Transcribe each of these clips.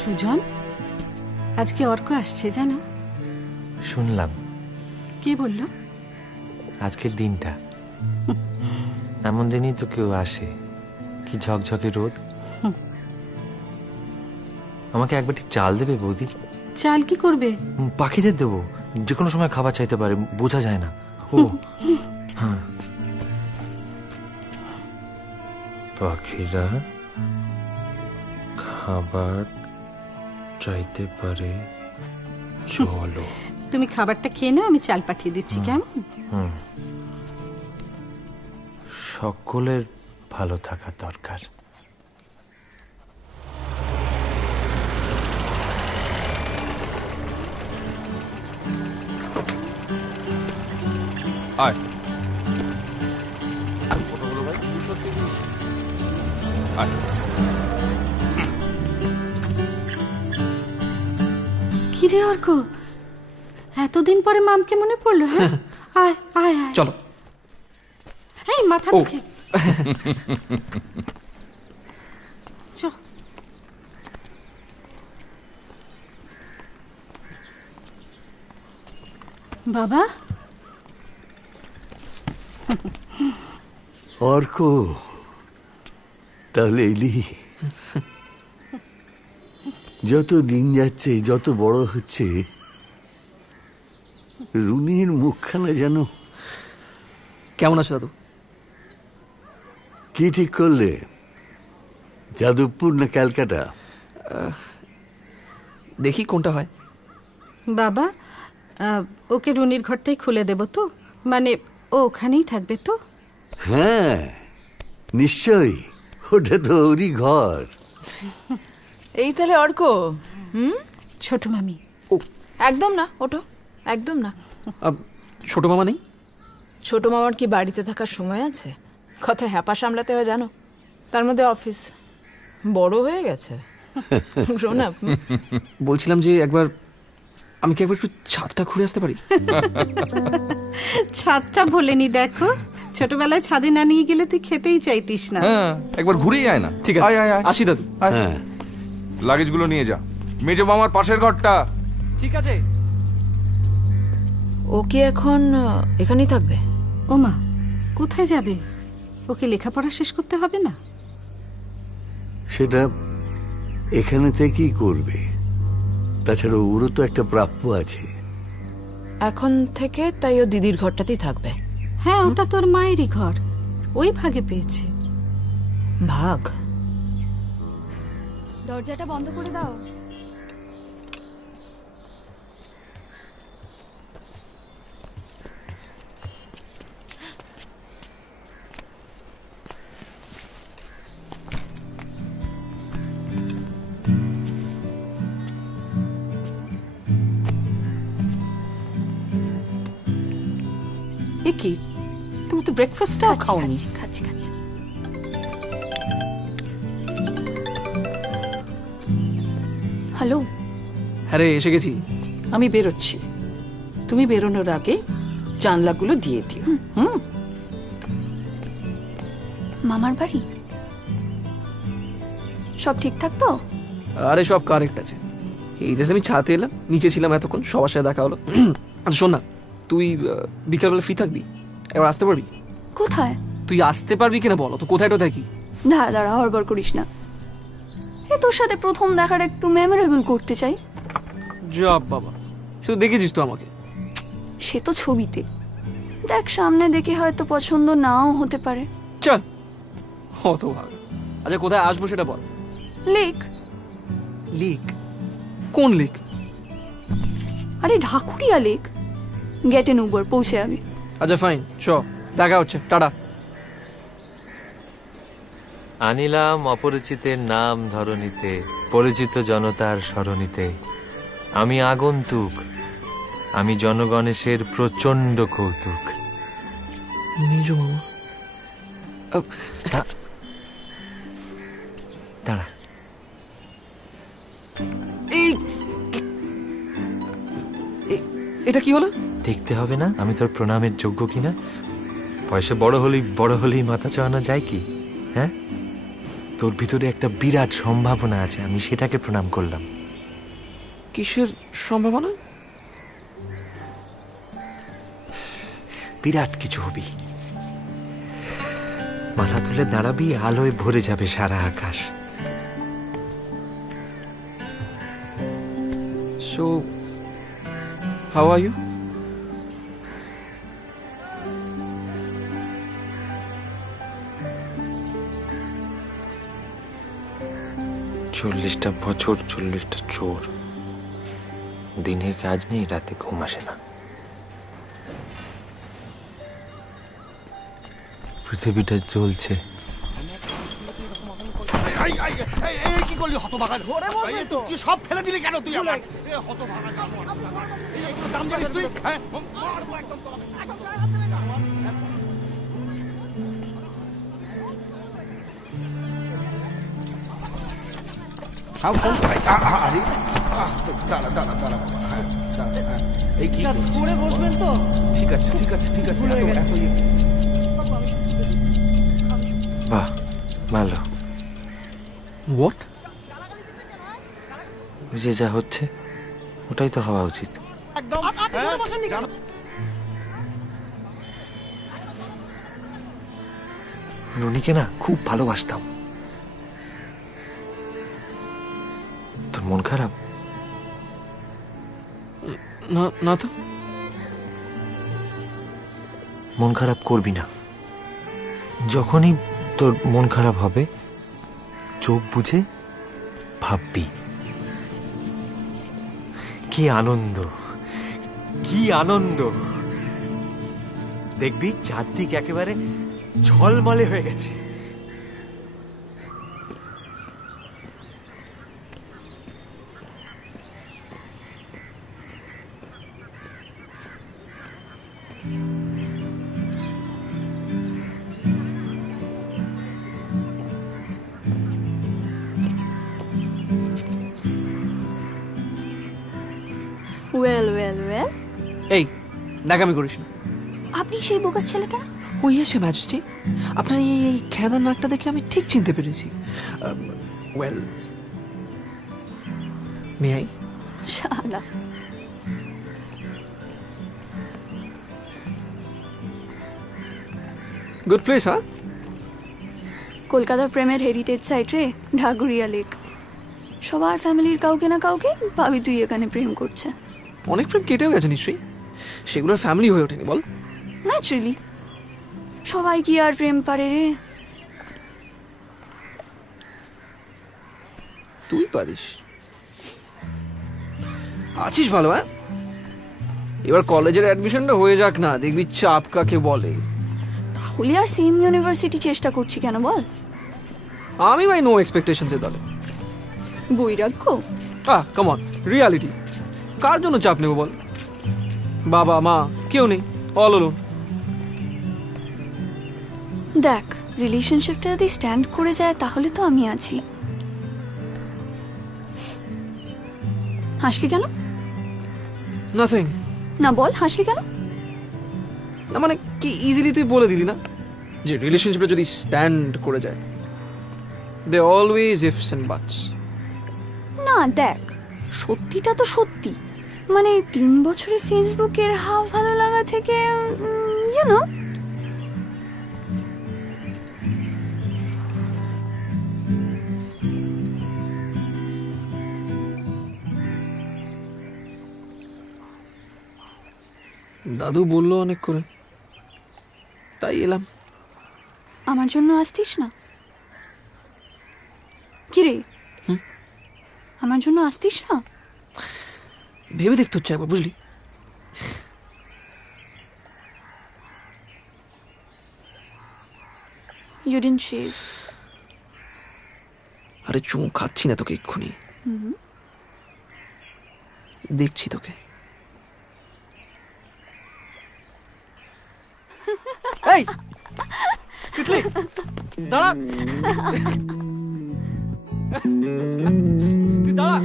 সুজন, আজকে অর্ক আসছে জানো? শুনলাম। কে বললো? আজকের দিনটা এমন দিনই তো কেউ আসে। কি ঝকঝকে রোদ। আমাকে একবারটি চাল দেবে বৌদি? চাল কি করবে? পাখিদের দেবো, যে কোনো সময় খাবার চাইতে পারে, বোঝা যায় না। ও হ্যাঁ, পাখিরা খাবার চাইতে পারে, চলো। তুমি খাবারটা খেয়ে নাও, আমি চাল পাঠিয়ে দিচ্ছি। কেমন? সকলের ভালো থাকা দরকার। আয়। আয়। কি রে অর্ক, এতদিন পরে মামকে মনে পড়লো? হ্যাঁ, আয় আয় আয়। চলো। এই মাথা ও। রেখে চ। বাবা, অর্ক, তাহলে এলি? যত দিন যাচ্ছে, যত বড় হচ্ছে, রুনির মুখখানা যেন। কেমন আছো দাদু? কি ঠিক করলে, যাদবপুর না ক্যালকাটা? দেখি কোনটা হয়। বাবা, ওকে রুনির ঘরটাই খুলে দেব তো? মানে ও ওখানেই থাকবে তো? হ্যাঁ, নিশ্চয়ই। ওটা তো ওরই ঘর। এই তাহলে অর্ক। ছোট মামি। একদম না, ওঠো, একদম না। ছোট মামা নেই? ছোট মামার কি বাড়িতে থাকার সময় আছে? কথা হ্যাপা সামলাতে হয় জানো, তার মধ্যে অফিস। বড় হয়ে গেছে। শোনা, বলছিলাম যে একবার আমি কি একবার একটু ছাদটা ঘুরে আসতে পারি? ছাদটা ভোলেনি, দেখো ছোটবেলায় ছাদে না নিয়ে গেলে তুই খেতেই চাইতিস না। হ্যাঁ, একবার ঘুরেই আয় না। ঠিক আছে, আয় আয় আয়। আসি দাদু। আয়। হ্যাঁ, লাগেজগুলো নিয়ে যা। মেজো মামার পাশের ঘরটা। ঠিক আছে। ও কি এখন এখানেই থাকবে? ও মা, কোথায় যাবে? ওকে লেখাপড়া শেষ করতে হবে না? সেটা এখানে থেকেই করবে। তাছাড়া ওরও তো একটা প্রাপ্য আছে। এখন থেকে তাই ও দিদির ঘরটাতেই থাকবে। হ্যাঁ, ওটা তোর মায়েরই ঘর, ওই ভাগে পেয়েছে। ভাগ? দরজাটা বন্ধ করে দাও। এ কি, তুমি তো ব্রেকফাস্টটাও খাওনি। খাচ্ছি খাচ্ছি। হ্যালো, হ্যাঁ রে, এসে গেছি। আমি বেরোচ্ছি, তুমি বেরোনোর আগে জানলাগুলো দিয়ে দিও। মামার বাড়ি সব ঠিকঠাক তো? আরে সব কারেক্ট আছে। এই যে আমি ছাদে এলাম, নিচে ছিলাম এতক্ষণ, সবার সাথে দেখা হলো। আচ্ছা শোন না, তুই বিকালবেলা ফ্রি থাকবি? এবার আসতে পারবি? কোথায়? তুই আসতে পারবি কিনা বলো তো, কোথায় টোথায় কি? দাঁড়া দাঁড়া, হড়বড় করিস না। এ তোর সাথে প্রথম দেখার একটু মেমোরেবল করতে চাই। যা বাবা, শুধু দেখেছিস তো আমাকে? সে তো ছবিতে দেখ, সামনে দেখে হয়তো পছন্দ নাও হতে পারে। চল, হত ভাগ। আচ্ছা কোথায় আসবো সেটা বল। লেক। লেক? কোন লেক? আরে ঢাকুরিয়া লেক। গেটে নুবর পৌঁছে যাবি। আচ্ছা ফাইন, চ, দেখা হচ্ছে, টাটা। আনিলাম অপরিচিতের নাম ধরণীতে, পরিচিত জনতার সরণিতে। আমি আগন্তুক, আমি জনগণেশের প্রচন্ড কৌতুক। মেজো মামা দাঁড়া, এটা কি হলো? দেখতে হবে না আমি তোর প্রণামের যোগ্য কিনা? বয়সে বড় হলেই মাথা চাওয়ানো যায় কি? হ্যাঁ, তোর ভিতরে একটা বিরাট সম্ভাবনা আছে, আমি সেটাকে প্রণাম করলাম। কিসের সম্ভাবনা? বিরাট কিছু হবি, মাথা তুলে দাঁড়াবি, আলোয় ভরে যাবে সারা আকাশ। So, how are you? চল্লিশটা বছর 40টা চোর, দিনে কাজ নেই, রাতে ঘুম আসে না। পৃথিবীটা চলছে। কি করলি হতভাগা? তুই সব ফেলে দিলি কেন? তুই আমার হতভাগা দাম জানিস তুই? হ্যাঁ, মারবো একদম তোরা। এই কি করে বসবেন তো? ঠিক আছে ঠিক আছে ঠিক আছে। বাহ, ভালো। What? ওই যে যা হচ্ছে ওটাই তো হওয়া উচিত। একদম রনিকে না খুব ভালোবাসতাম। তোর মন খারাপ? না না তো। মন খারাপ করবি না। যখনই তোর মন খারাপ হবে চোখ বুঝে ভাববি কি আনন্দ, কি আনন্দ। দেখবি চারদিক একেবারে ঝলমলে হয়ে গেছে। ওয়েল ওয়েল ওয়েল, এই নাকামি করিস না। আপনি সেই বোকাস ছেলেটা? ওই এসে ম্যাজেস্টি, আপনার এই খেদা নাকটা দেখে আমি ঠিক চিনতে পেরেছি। Well, may I? শালা, গুড প্লেস, হ্যাঁ? কলকাতা প্রেমের হেরিটেজ সাইট রে, ঢাকুরিয়া লেক। সবার ফ্যামিলির কাউকে না কাউকে ভাবি তুই এখানে প্রেম করছে। অনেক প্রেম কেটেও গেছে নিশ্চয়ই, সেগুলোর ফ্যামিলি হয়ে ওঠেনি বল? ন্যাচুরালি, সবাই কি আর প্রেম পারে রে? তুই পারিস, আছিস ভালো। হ্যাঁ, এবার কলেজের অ্যাডমিশনটা হয়ে যাক না, দেখবি চাপ কাকে বলে। তাহলে আর সেম ইউনিভার্সিটি চেষ্টা করছি কেন বল? আমি ভাই নো এক্সপেকটেশনস এর দলে। বৈরাগ্য? Come on, reality. কার জন্য চাপ নেব বল? বাবা মা কেউ নেই, অল অলোন। দেখ, রিলেশনশিপটা যদি স্ট্যান্ড করে যায় তাহলে তো আমি আছি। হাসলি কেন? নাথিং। না বল, হাসলি কেন? না মানে কি ইজিলি তুই বলে দিলি না যে রিলেশনশিপটা যদি স্ট্যান্ড করে যায়, দে অলওয়েজ ইফস এন্ড বাটস। না দেখ, সত্যিটা তো সত্যি। মানে 3 বছরে ফেসবুকের হাফ ভালো লাগা থেকে ইউনো দাদু বললো অনেক করে, তাই এলাম। আমার জন্য আসতিস না? কিরে, আমার জন্য আসতিস না? ভেবে দেখতে হচ্ছে একবার, বুঝলি? You didn't shave. আরে চুমু খাচ্ছি না তোকে এক্ষুনি, দেখছি তোকে। এই তিতলি দাঁড়া, তুই দাঁড়া।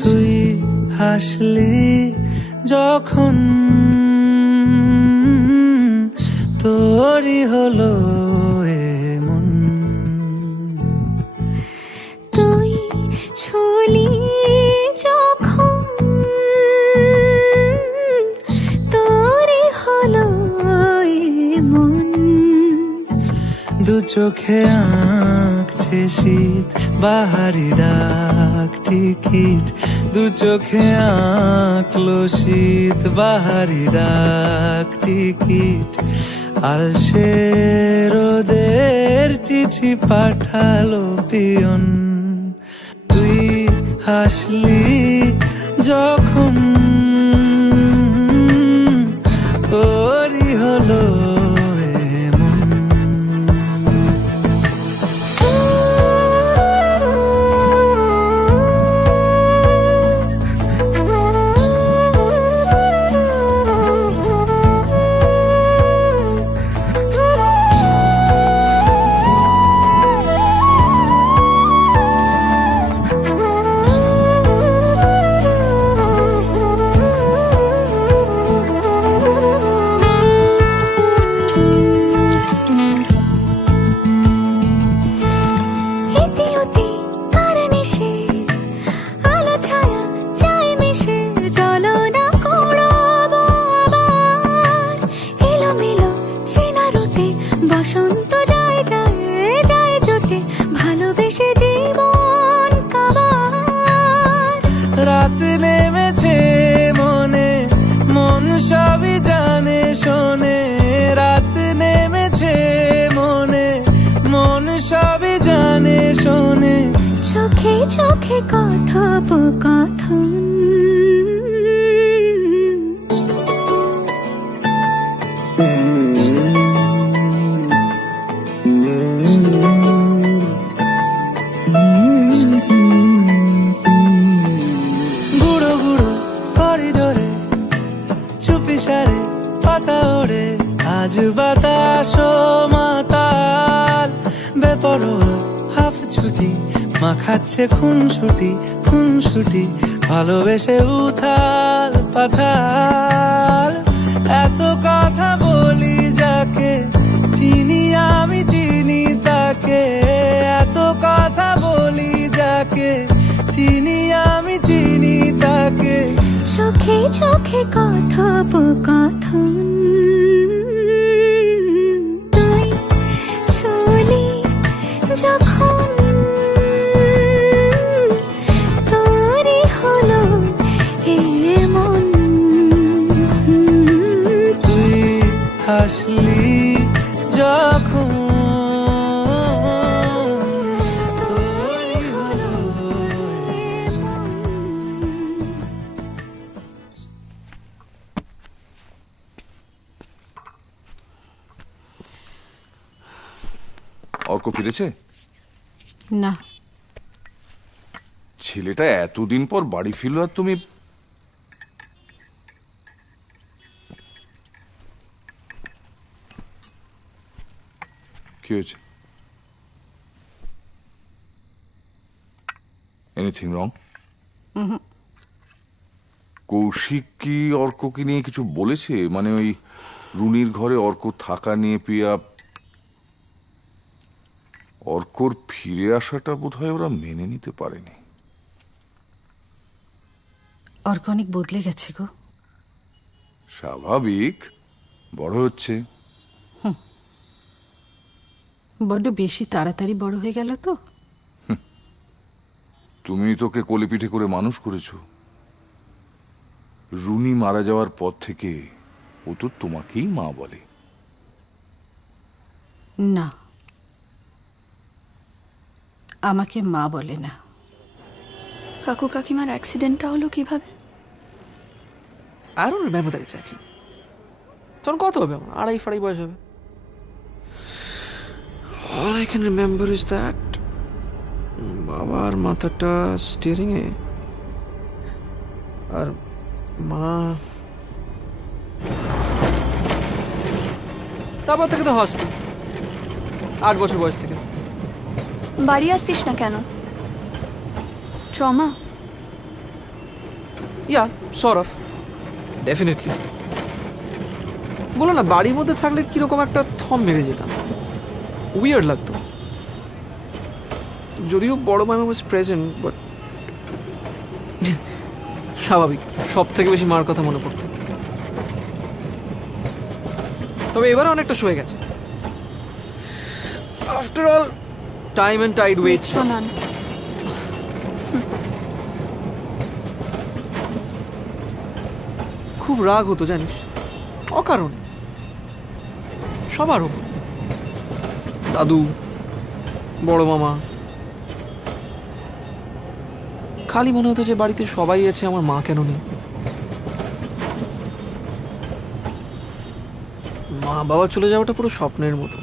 তুই হাসলি যখন তোরই হলো এমন, তুই ছুলি যখন তোরই হলো মন, দু চোখে আঁকছে শীত বাহারি ডাক টিকিট, দু চোখে আঁকলো শীত বাহারি ডাক টিকিট, আলসে রোদের চিঠি পাঠালো পিয়ন, তুই হাসলি যখন তোরই হলো এমন। বসন্ত যায় যায় যায় জোটে, ভালোবেসে জীবন কাবার। রাত নেমেছে মনে, মন সবই জানে শোনে, রাত নেমেছে মনে, মন সবই জানে শোনে, চোখে চোখে কথোপকথন। বুড়ো বুড়ো করিডোরে চুপি সারে পাতা ওড়ে, আজ বাতাস মাতাল বেপরোয়া হাফ ছুটি, মাখাচ্ছে খুনসুটি খুনসুটি, ভালোবেসে উথাল পাথাল। এত কথা বলি যাকে চিনি আমি চিনি তাকে, এত কথা বলি যাকে চিনি আমি চিনি তাকে, চোখে চোখে কথোপকথন। তুই ছুলি যখন তোরই হলো এমন, তুই হাসলি যখন তোরই হলো এমন। অর্ক ফিরেছে? না, ছেলেটা এতদিন পর বাড়ি ফিরল আর তুমি কি হয়েছে? Anything wrong? কৌশিক কি অর্ককে নিয়ে কিছু বলেছে? মানে ওই রুনির ঘরে অর্ক থাকা নিয়ে প্রিয়া, অর্কর ফিরে আসাটা বোধহয় ওরা মেনে নিতে পারেনি। অর্ক অনেক বদলে গেছে গো। স্বাভাবিক, বড় হচ্ছে। বড্ড বেশি তাড়াতাড়ি বড় হয়ে গেল তো। তুমি তোকে কোলে পিঠে করে মানুষ করেছো। রুনি মারা যাওয়ার পর থেকে ও তো তোমাকেই মা বলে। না, আমাকে মা বলে না। কাকু কাকিমার অ্যাক্সিডেন্টটা হলো কিভাবে? I don't remember that exactly. তখন কত হবে আমার? 2.5 বয়স হবে। All I can remember is that বাবার মাথাটা স্টিয়ারিং এ আর মা তারপর থেকে তো হস্টেল, 8 বছর বয়স থেকে। বাড়ি আসতিস না কেন? Trauma? Yeah sort of, definitely. বলো না, বাড়ির মধ্যে থাকলে কিরকম একটা থম মেরে যেতাম, উইয়ার্ড লাগতো। যদিও বড় মামা ওয়াজ প্রেজেন্ট, বাট স্বাভাবিক, সব থেকে বেশি মার কথা মনে পড়তো। তবে এবারে অনেকটা সয়ে গেছে। After all time and tide wait. শোনান, খুব রাগ হতো জানিস, অকারণে, সবার উপর। দাদু, বড় মামা। খালি মনে হতো যে বাড়িতে সবাই আছে, আমার মা কেন নেই। মা বাবা চলে যাওয়াটা পুরো স্বপ্নের মতো।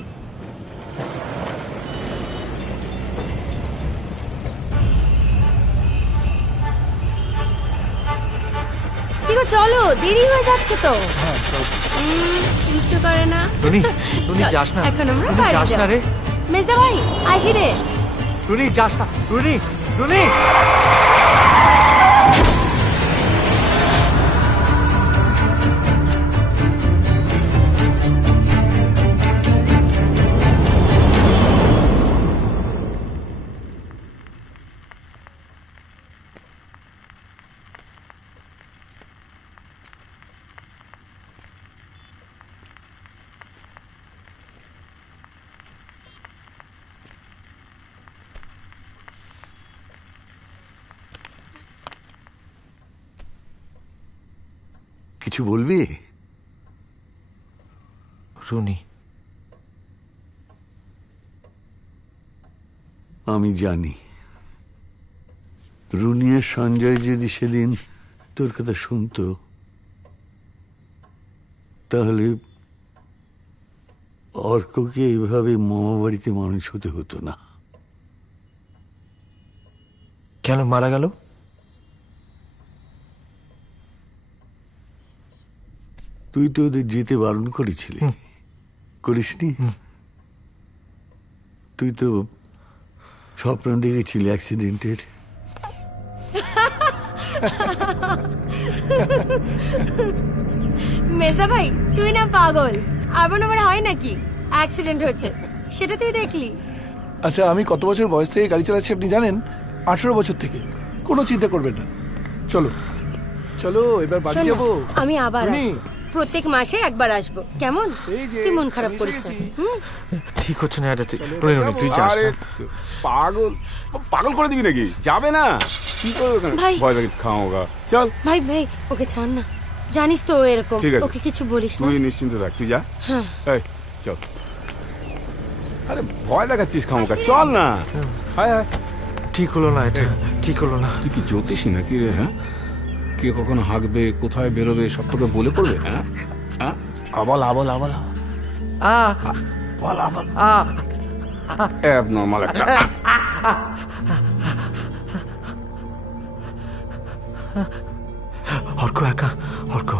চলো, দেরি হয়ে যাচ্ছে তো। দুষ্ট করে না। রুনি, রুনি যাস না, এখন আমরা রুনি বাড়ি যাস না যাব। রে। মেজদা ভাই আসি রে। রুনি যাস না, রুনি, রুনি। কিছু বলবি? রুনি, আমি জানি রুনি আর সঞ্জয় যদি সেদিন তোর কথা শুনতো, তাহলে অর্ককে এইভাবে মামা বাড়িতে মানুষ হতে হতো না। কেন মারা গেল? তুই তো ওদের যেতে বারণ করেছিলি, করিসনি? তুই তো স্বপ্ন দেখেছিলি অ্যাক্সিডেন্টের। মেজদা ভাই তুই না পাগল, আবার আবার হয় নাকি? অ্যাক্সিডেন্ট হচ্ছে সেটা তুই দেখলি? আচ্ছা, আমি কত বছর বয়স থেকে গাড়ি চালাচ্ছি আপনি জানেন? 18 বছর থেকে। কোনো চিন্তা করবেন না, চলো চলো এবার বাড়ি শোনো, যাবো। আমি আবার রুনি, আসবো। প্রত্যেক মাসে একবার আসবো, কেমন? এই যে, তুই মন খারাপ করিস না। ঠিক হচ্ছে না এটা। রুনি, রুনি তুই যাস আরে না। পাগল, পাগল করে দিবি নাকি? যাবে না, কি করবে ওখানে? ভাই। ভয় লাগে খাওয়া। চল ভাই ভাই ওকে ছাড় না, জানিস তো ও এরকম। ঠিক আছে, ওকে কিছু বলিস না। তুই নিশ্চিন্ত থাক, তুই যা। হ্যাঁ এই চল। আরে ভয় দেখাচ্ছিস খামোকা, চল না। হায় হায়, ঠিক হলো না এটা, ঠিক হলো না। তুই কি জ্যোতিষী নাকি রে? হ্যাঁ, কে কখন হাঁকবে, কোথায় বেরোবে সব তোকে বলে পড়বে? হ্যাঁ হ্যাঁ, আবল আবল আবল বল আবল। অ্যাবনর্মাল একটা। অর্ক একা, অর্ক।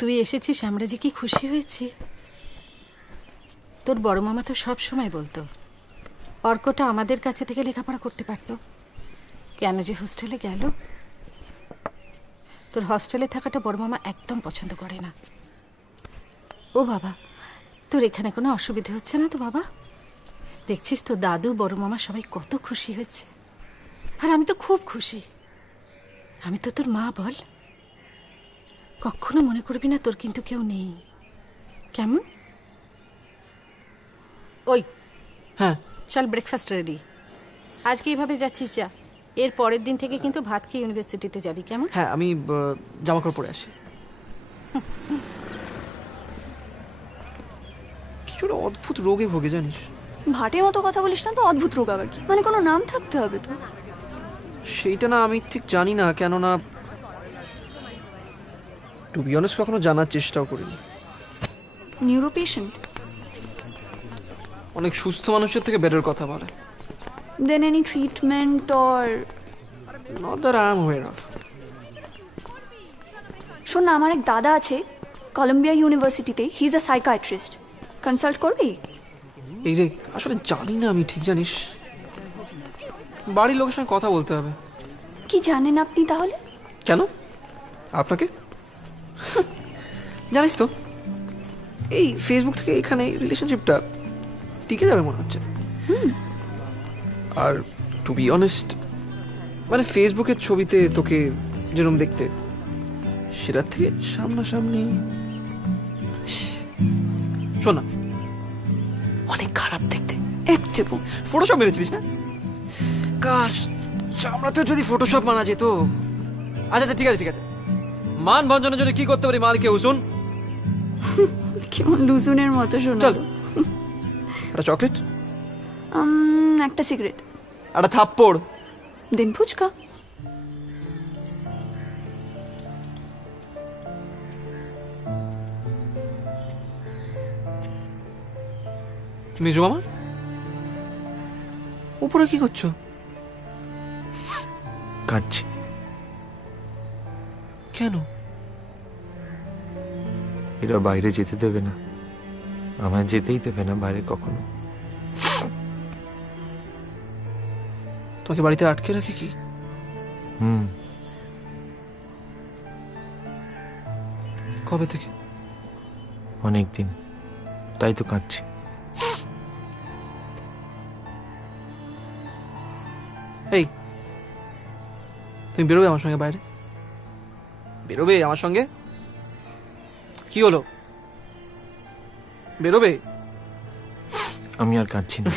তুই এসেছিস, আমরা যে কি খুশি হয়েছি। তোর বড় মামা তো সব সময় বলতো অর্কটা আমাদের কাছে থেকে লেখাপড়া করতে পারতো, কেন যে হোস্টেলে গেল। তোর হস্টেলে থাকাটা বড় মামা একদম পছন্দ করে না। ও বাবা, তোর এখানে কোনো অসুবিধা হচ্ছে না তো বাবা? দেখছিস তো দাদু, বড় মামা সবাই কত খুশি হয়েছে, আর আমি তো খুব খুশি। আমি তো তোর মা, বল। কখনো মনে করবি না তোর কিন্তু কেউ নেই, কেমন? ওই হ্যাঁ, চল ব্রেকফাস্ট রেডি। আজকে এইভাবে যাচ্ছিস যা, এর পরের দিন থেকে কিন্তু ভাত খেয়ে ইউনিভার্সিটিতে যাবি, কেমন? হ্যাঁ, আমি জামা কাপড় পরে আসি। কিছু একটা অদ্ভুত রোগে ভোগে জানিস। ভাটের মতো কথা বলিস না তো, অদ্ভুত রোগ আবার কি? মানে কোনো নাম থাকতে হবে তো। সেইটা না আমি ঠিক জানি না, কেননা টু বি অনেস্ট কখনো জানার চেষ্টাও করিনি। Neuro patient? অনেক সুস্থ মানুষের থেকে বেটার কথা বলে। Than any treatment or? Not that I am aware of. শোন না, আমার এক দাদা আছে কলম্বিয়া ইউনিভার্সিটিতে, he is a psychiatrist. Consult করবি? এই রে, আসলে জানি না আমি, ঠিক জানিস, বাড়ির লোকের সঙ্গে কথা বলতে হবে। কি জানেন আপনি তাহলে? কেন আপনাকে জানিস তো, এই ফেসবুক থেকে এখানে রিলেশনশিপটা টিকে যাবে মনে হচ্ছে। আর টু বি অনেস্ট, মানে ফেসবুকের ছবিতে তোকে যেরকম দেখতে, সেটার থেকে সামনাসামনি শোন না, অনেক খারাপ দেখতে। ফটোশপ মেরেছিলিস না? কাশ চামড়াতেও যদি ফটোশপ মানা যেত। আচ্ছা আচ্ছা, ঠিক আছে ঠিক আছে, মান ভঞ্জনের জন্য কি করতে পারি মালকে হুসুন? কেমন লুজুনের মতো শোনা। চল, একটা চকলেট, একটা সিগারেট, একটা থাপ্পড়, দিন ফুচকা। মেজো মামা উপরে কি করছো? কাঁদছি। কেন? এরা বাইরে যেতে দেবে না, আমায় যেতেই দেবে না বাইরে কখনো। তোমাকে বাড়িতে আটকে রাখে কি? কবে থেকে? অনেক দিন, তাই তো কাঁদছি। এই তুমি বেরোবে আমার সঙ্গে বাইরে? বেরোবে আমার সঙ্গে? কি হলো, বেরোবে? আমি আর কাঁদছি না।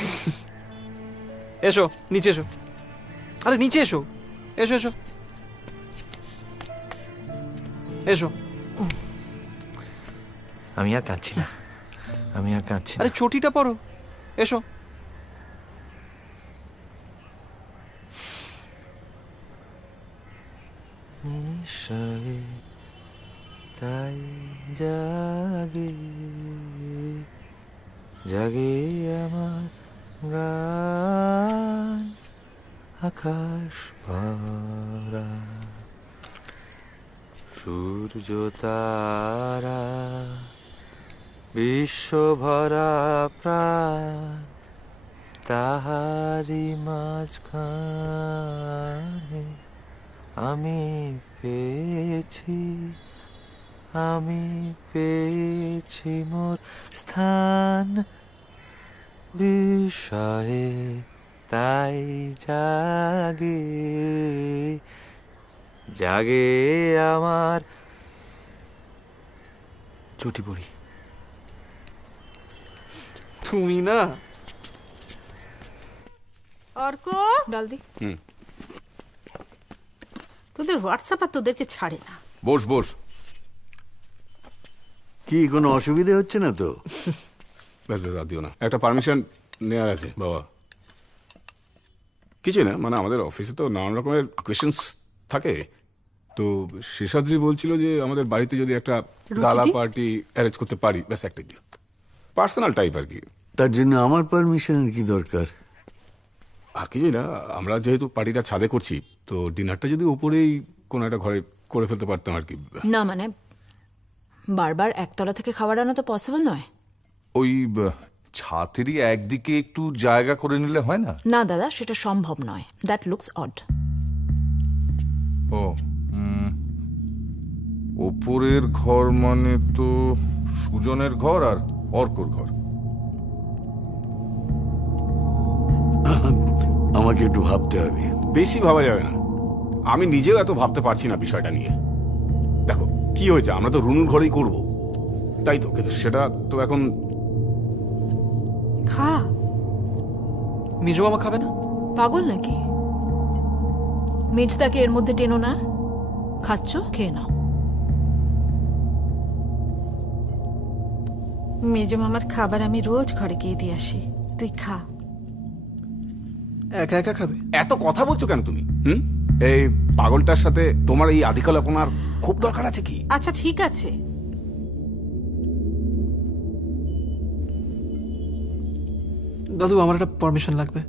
এসো নিচে এসো, আরে নিচে এসো, এসো এসো এসো। আমি আর কাঁদছি না, আমি আর কাঁদছি না। আরে চটিটা পরো, এসো। নিশ্চয় তাই জাগে জাগে আমার গান, আকাশ ভরা সূর্য তারা, বিশ্ব ভরা প্রাণ, তাহারি মাঝখানে আমি পেয়েছি মোর স্থান। বিষয়ে তাই জাগে জাগে আমার চটি পড়ি। তুমি না অর্ক, ডাল দি। তোদের হোয়াটসঅ্যাপ আর তোদেরকে ছাড়ে না। বস বস। কি কোনো অসুবিধা হচ্ছে না তো? ব্যাস ব্যাস, আর দিও না, একটা পারমিশন নেওয়ার আছে বাবা। কিছুই না, মানে আমাদের অফিসে তো নানান রকমের কোয়েশ্চেন্স থাকে, তো শেষাদ্রি বলছিল যে আমাদের বাড়িতে যদি একটা গালা পার্টি অ্যারেঞ্জ করতে পারি, ব্যাস একটাই দিও, পার্সোনাল টাইপ আর কি। তার জন্য আমার পারমিশনের কি দরকার? আর কিছুই না, আমরা যেহেতু পার্টিটা ছাদে করছি, তো ডিনারটা যদি উপরেই কোনো একটা ঘরে করে ফেলতে পারতাম আর কি। না মানে বারবার একতলা থেকে খাবার আনা তো পসিবল নয়। ওই ছাতেরই একদিকে একটু জায়গা করে নিলে হয় না? না দাদা, সেটা সম্ভব নয়। That looks odd. ও ওপরের ঘর মানে তো সুজনের ঘর আর অর্কর ঘর। আমাকে একটু ভাবতে হবে। বেশি ভাবা যাবে না, আমি নিজেও এত ভাবতে পারছি না বিষয়টা নিয়ে। দেখো কি হয়েছে, আমরা তো রুনুর ঘরেই করব, তাই তো, কিন্তু সেটা তো এখন। খা। মেজো মামা খাবে না? পাগল নাকি? মেজদাকে এর মধ্যে টেনো না। খাচ্ছ, খেয়ে নাও। মেজো মামার খাবার আমি রোজ ঘরে গিয়ে দিয়ে আসি, তুই খা। একা একা খাবে? এত কথা বলছো কেন তুমি? এই পাগলটার সাথে তোমার এই আধিকালপনার খুব দরকার আছে কি? আচ্ছা ঠিক আছে, দাদু আমার একটা পারমিশন লাগবে।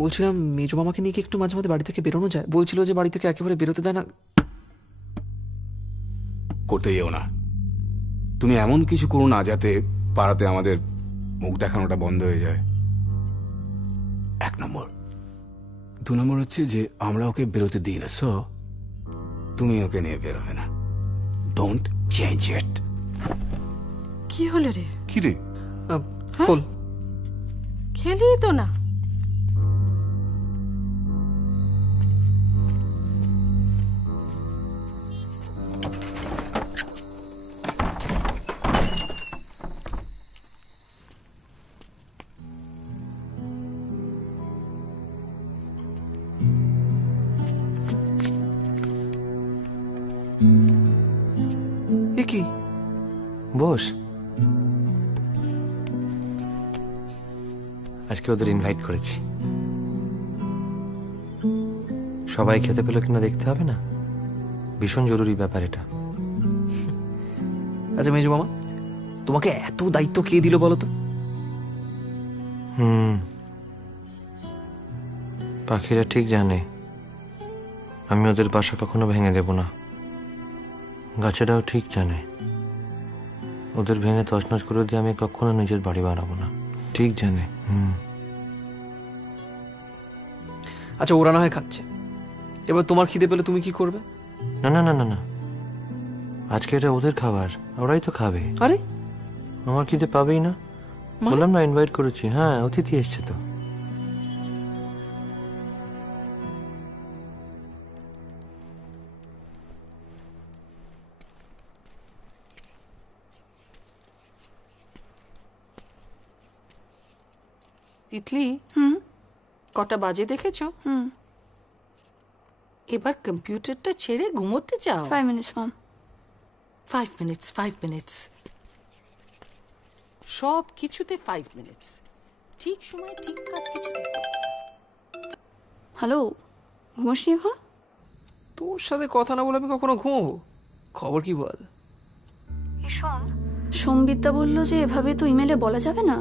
বলছিলাম মেজো মামাকে নিয়ে কি একটু মাঝে মাঝে বাড়ি থেকে বেরোনো যায়? বলছিল যে বাড়ি থেকে একেবারে বেরোতে দেয় না। করতে যেও না, তুমি এমন কিছু করো না যাতে পাড়াতে আমাদের মুখ দেখানোটা বন্ধ হয়ে যায়। 1 নম্বর। 2 নম্বর হচ্ছে যে আমরা ওকে বেরোতে দিই না, সো তুমি ওকে নিয়ে বেরোবে না। Don't change it. কি হলো রে? কি রে? ফুল খেলি তো না। কি বস, আজকে ওদের ইনভাইট করেছি। সবাই খেতে পেলো কিনা দেখতে হবে না? ভীষণ জরুরি ব্যাপার এটা। আচ্ছা মেজো মামা, তোমাকে এত দায়িত্ব কে দিল বলো তো? পাখিরা ঠিক জানে আমি ওদের বাসা কখনো ভেঙে দেব না। গাছেরাও ঠিক জানে ওদের ভেঙে তছনছ করে দিয়ে আমি কখনো নিজের বাড়ি বানাবো না। ঠিক জানে। আচ্ছা ওরা না হয় খাচ্ছে, এবার তোমার খিদে পেলে তুমি কি করবে? না না না না না, আজকে এটা ওদের খাবার, ওরাই তো খাবে। আরে আমার খিদে পাবেই না? বললাম না ইনভাইট করেছি। হ্যাঁ, অতিথি এসছে তো। তিতলি, কটা বাজে দেখেছো? এবার কম্পিউটারটা ছেড়ে ঘুমোতে চাও? 5 minutes mom. 5 minutes, 5 minutes, সব কিছুতে 5 minutes। ঠিক সময় ঠিক কাজ কিছু দেখো। হ্যালো, ঘুমোসনি এখন? তোর সাথে কথা না বলে আমি কখনো ঘুমোবো? খবর কি বল? সোমবিদ্যা বললো যে এভাবে তো ইমেলে বলা যাবে না।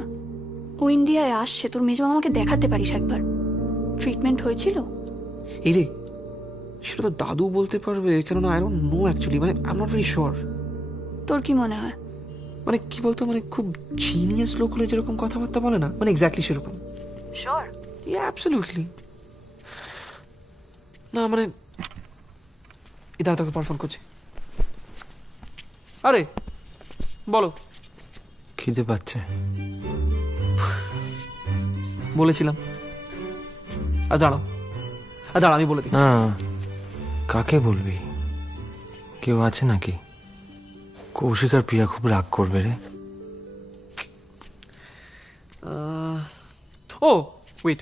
ও ইন্ডিয়ায় আসছে, তোর মেজো মামাকে দেখাতে পারিস একবার। ট্রিটমেন্ট হয়েছিল? এই রে, সেটা তো দাদু বলতে পারবে, কেননা আই ডোন্ট নো অ্যাকচুয়ালি, মানে I am not very sure. তোর কি মনে হয়? মানে কি বলতো, মানে খুব জিনিয়াস লোক হলে যেরকম কথাবার্তা বলে না, মানে এক্স্যাক্টলি সেরকম। শিওর? ইয়া অ্যাবসলিউটলি। না মানে এই দাদা তোকে ফোন করছে। আরে বলো। খিদে পাচ্ছে। বলেছিলাম। আর দাঁড়াও, আর দাঁড়া, আমি বলে দিই। না, কাকে বলবি? কেউ আছে নাকি? কৌশিক আর প্রিয়া খুব রাগ করবে রে। ও ওয়েট,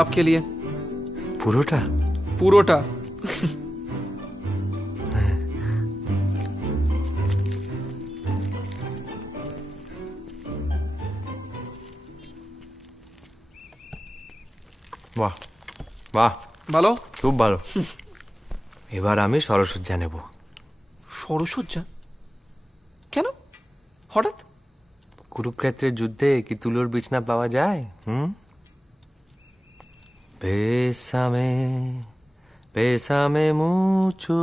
आपके लिए পুরোটা? পুরোটা। বাহ বাহ, ভালো, খুব ভালো। এবার আমি সরসজ্জা নেব। সরসজ্জা? কেন হঠাৎ? কুরুক্ষেত্রের যুদ্ধে কি তুলোর বিছনা পাওয়া যায়? Bésame, bésame mucho,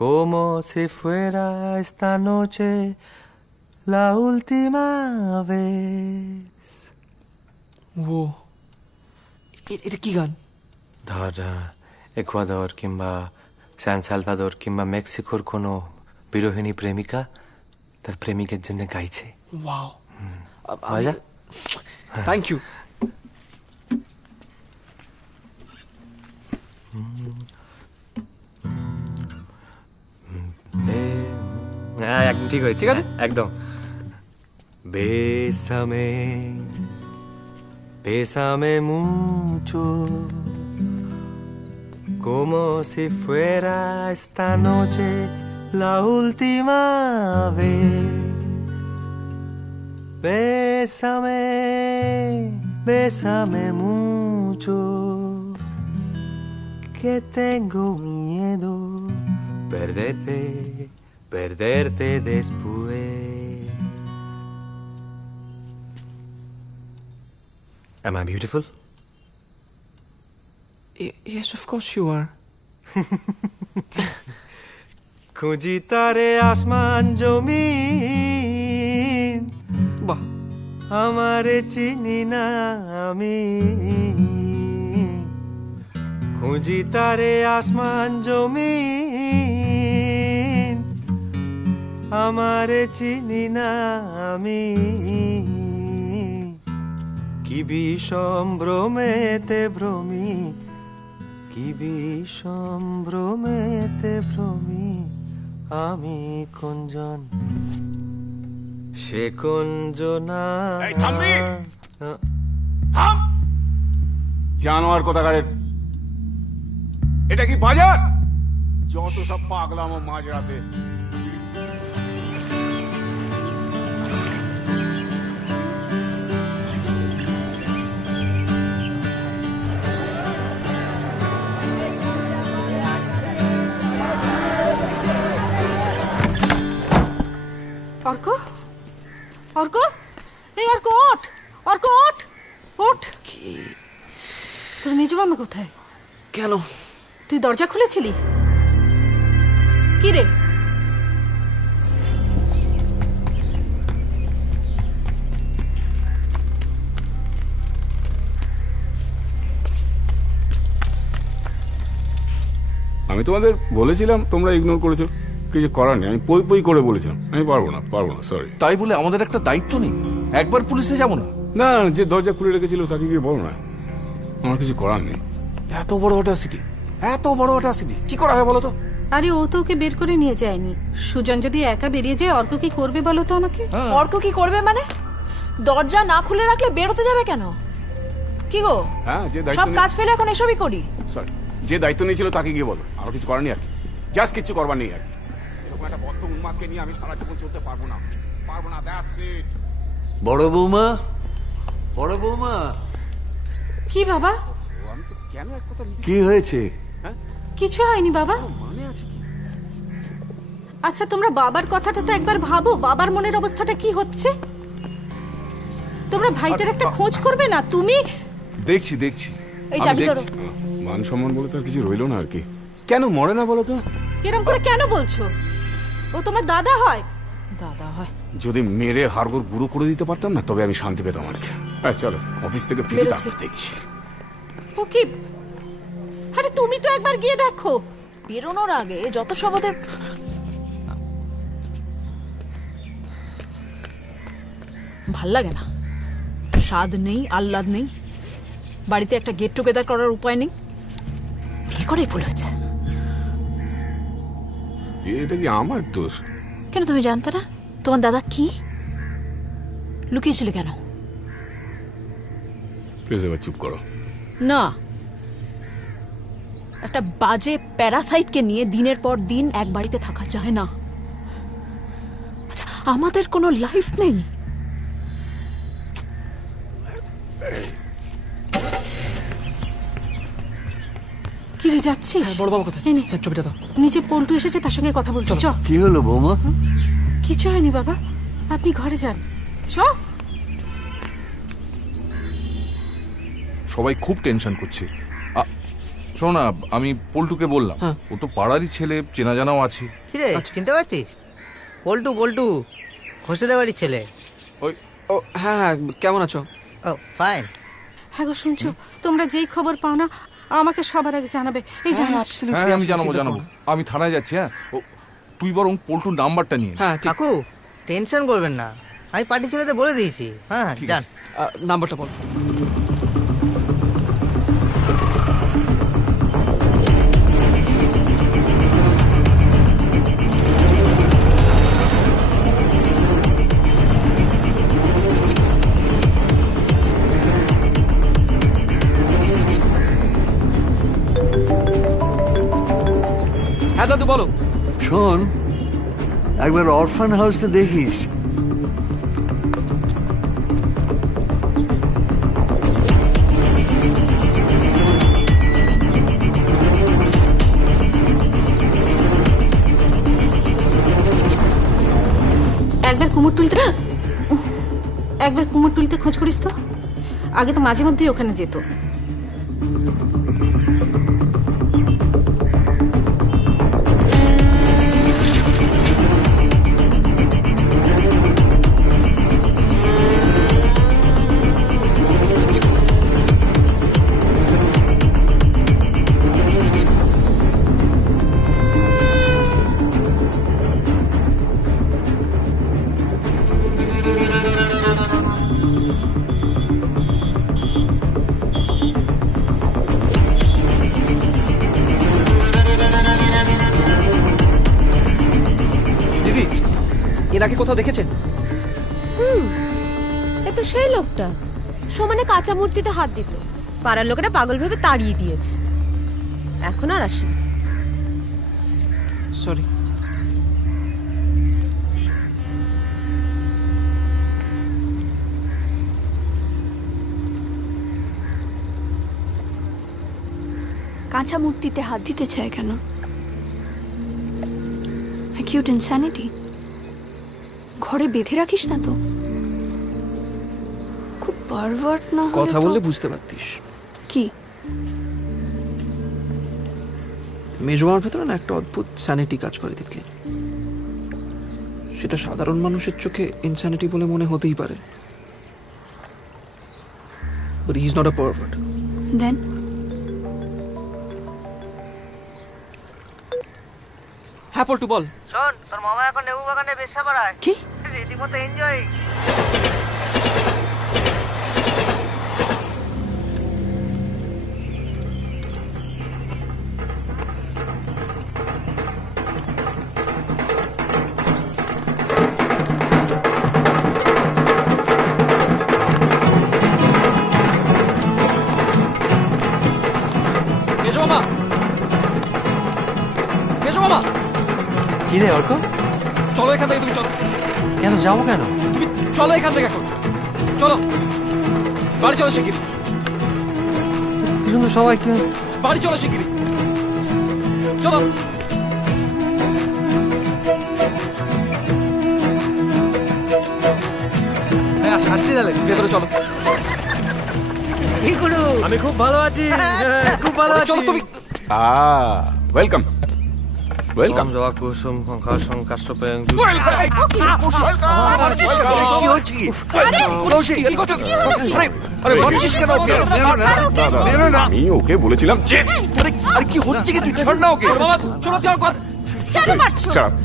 como si fuera esta noche la última vez. ও এটা কি গান? ধর একুয়াদর কিংবা সান সালভাদর কিংবা মেক্সিকোর কোনো বিরোহিণী প্রেমিকা তার প্রেমিকের জন্য গাইছে। ওয়াও, মজা। Thank you. হ্যাঁ একদম ঠিক হয়েছে, ঠিক আছে একদম। Bésame, bésame mucho, como si fuera esta noche la última vez. Bésame, bésame mucho, que tengo miedo perderte después. Am I beautiful? Yes, of course you are. খুঁজি তারে আসমান জমিন, বাহ, আমারে চিনি না আমি। খুঁজি তারে আসমান জমিন, আমারে চিনি না আমি। কি বিষম্ভ্রমেতে ভ্রমি, কি বিষম্ভ্রমেতে ভ্রমি আমি কুঞ্জন, সে কুঞ্জনা। এই থামবি? থাম! জানোয়ার কোথাকারের, এটা কি বাজার? যত সব পাগলামো মাঝরাতে। অর্ক, অর্ক, এই অর্ক ওঠ, অর্ক ওঠ, ওঠ। তোর মেজো মামা কোথায়? কেন? তুই দরজা খুলেছিলি? কি রে? আমি তোমাদের বলেছিলাম, তোমরা ইগনোর করেছো। কিছু করার নেই, আমি পই পই করে বলেছিলাম আমি পারবো না, সরি। তাই বলে আমাদের একটা দায়িত্ব নেই? একবার পুলিশে যাবো না? না, যে দরজা খুলে রেখেছিল তাকে গিয়ে বলো না, আমার কিছু করার নেই। এত বড় অটাসিটি, এত বড় অটাসিটি কি করা হয় বলো তো? আরে ও তো ওকে বের করে নিয়ে যায়নি। সুজন যদি একা বেরিয়ে যায়, অর্ক কি করবে বলো তো আমাকে? অর্ক কি করবে মানে? দরজা না খুলে রাখলে বেরোতে যাবে কেন? কি গো, হ্যাঁ, যে সব কাজ ফেলে এখন এসবই করি। সরি, যে দায়িত্ব নিয়েছিল তাকে গিয়ে বলো, আর কিছু করার নেই আর কি, জাস্ট কিছু করবার নেই আর কি। এরকম একটা বদ্ধ উন্মাদকে নিয়ে আমি সারা জীবন চলতে পারবো না, দ্যাটস ইট। বড় বৌমা, বড় বৌমা, কি বাবা? আমি তো কেন এক কথা কি হয়েছে? কিছু হয়নি বাবা। মানে আছে কি? আচ্ছা, তোমরা বাবার কথাটা তো একবার ভাবো, বাবার মনের অবস্থাটা কি হচ্ছে। তোমরা ভাইটার একটা খোঁজ করবে না? তুমি দেখছি দেখছি এই চাবি ধরো। মান সম্মান বলে তার কিছু রইলো না আর কি। কেন মরে না বলো তো? এরকম করে কেন বলছো? ও তোমার দাদা হয়। দাদা হয়? যদি মেরে হাড়গোড় গুঁড়ো করে দিতে পারতাম না, তবে আমি শান্তি পেতাম আর কি। চলো, অফিস থেকে ফিরে তারপর দেখছি। ও কি? আরে তুমি তো একবার গিয়ে দেখো। বেরোনোর আগে যত সব ওদের ভাল লাগে না, স্বাদ নেই, আহ্লাদ নেই, বাড়িতে একটা গেট টুগেদার করার উপায় নেই। বিয়ে করেই ভুল হয়েছে। এটা কি আমার দোষ? কেন, তুমি জানতে না তোমার দাদা কি লুকিয়েছিল? কেন? প্লিজ এবার চুপ করো। না, একটা বাজে প্যারাসাইটকে নিয়ে দিনের পর দিন এক বাড়িতে থাকা যায় না। আচ্ছা, আমাদের কোনো লাইফ নেই? কি রে, যাচ্ছিস? বড় বাবা কোথায়? এই নে, ছবিটা দাও। নিচে পল্টু এসেছে, তার সঙ্গে কথা বলছি। চ। কি হলো বৌমা? কিছু হয়নি বাবা, আপনি ঘরে যান। চ। সবাই খুব টেনশন করছে। শোনো না, আমি পল্টুকে বললাম, ও তো পাড়ারই ছেলে, চেনা জানাও আছে। কিরে, চিনতে পারছিস? পল্টু, পল্টু হোসেদের বাড়ির ছেলে। ওই, ও হ্যাঁ হ্যাঁ, কেমন আছো? ও ফাইন। হ্যাঁ গো, শুনছো? তোমরা যেই খবর পাও না আমাকে সবার আগে জানাবে। এই জানাস? হ্যাঁ, আমি জানাবো। আমি থানায় যাচ্ছি। হ্যাঁ, তুই বরং পল্টুর নাম্বারটা নিয়ে। হ্যাঁ কাকু, টেনশন করবেন না, আমি পার্টি ছেলেতে বলে দিয়েছি। হ্যাঁ যান, নাম্বারটা বল। হ্যাঁ দাদু বলো। শোন, একবার অরফান হাউসটা দেখিস। কুমোরটুলিতে খোঁজ করিস তো। আগে তো মাঝে মধ্যেই ওখানে যেত। এনাকে কোথাও দেখেছেন? এ তো সেই লোকটা সমানে কাঁচা মূর্তিতে হাত দিত, পাড়ার লোকেরা পাগল ভেবে তাড়িয়ে দিয়েছে, এখন আর আসে। সরি। কাঁচা মূর্তিতে হাত দিতে চায় কেন? Acute insanity. ঘরে বেঁধে রাখিস না তো, খুব পারভার্ট না হলে কথা তো- বললে বুঝতে পারতিস। কি? মেজমার ভেতরে না একটা অদ্ভুত স্যানিটি কাজ করে দেখলি। সেটা সাধারণ মানুষের চোখে ইনস্যানিটি বলে মনে হতেই পারে, but he is not a pervert. Then হ্যাঁ পল্টু বল। শোন, তোর মামা এখন লেবু বাগানে বেশ্যা বাড়ায়। কি? রীতিমতো এনজয়। মেজো মামা, মেজো মামা, কি রে অর্ক? চলো এখান থেকে, তুমি চলো। কেন যাবো কেন? তুমি চলো এখান থেকে এখন, চলো বাড়ি চলো শিগগিরি। কি সুন্দর সবাই, কি বাড়ি চলো শিগগিরি, চলো। হ্যাঁ আসছি তাহলে, ভেতরে চলো। কি গুরু? আমি খুব ভালো আছি, খুব ভালো আছি। চলো তুমি। Welcome welcome. জবা কুসুম সংখ্যা সংকাশ্যপেং। আমি ওকে বলেছিলাম যে আরে কি হচ্ছে কি? তুই ছাড় না ওকে। চলো চলো কথা।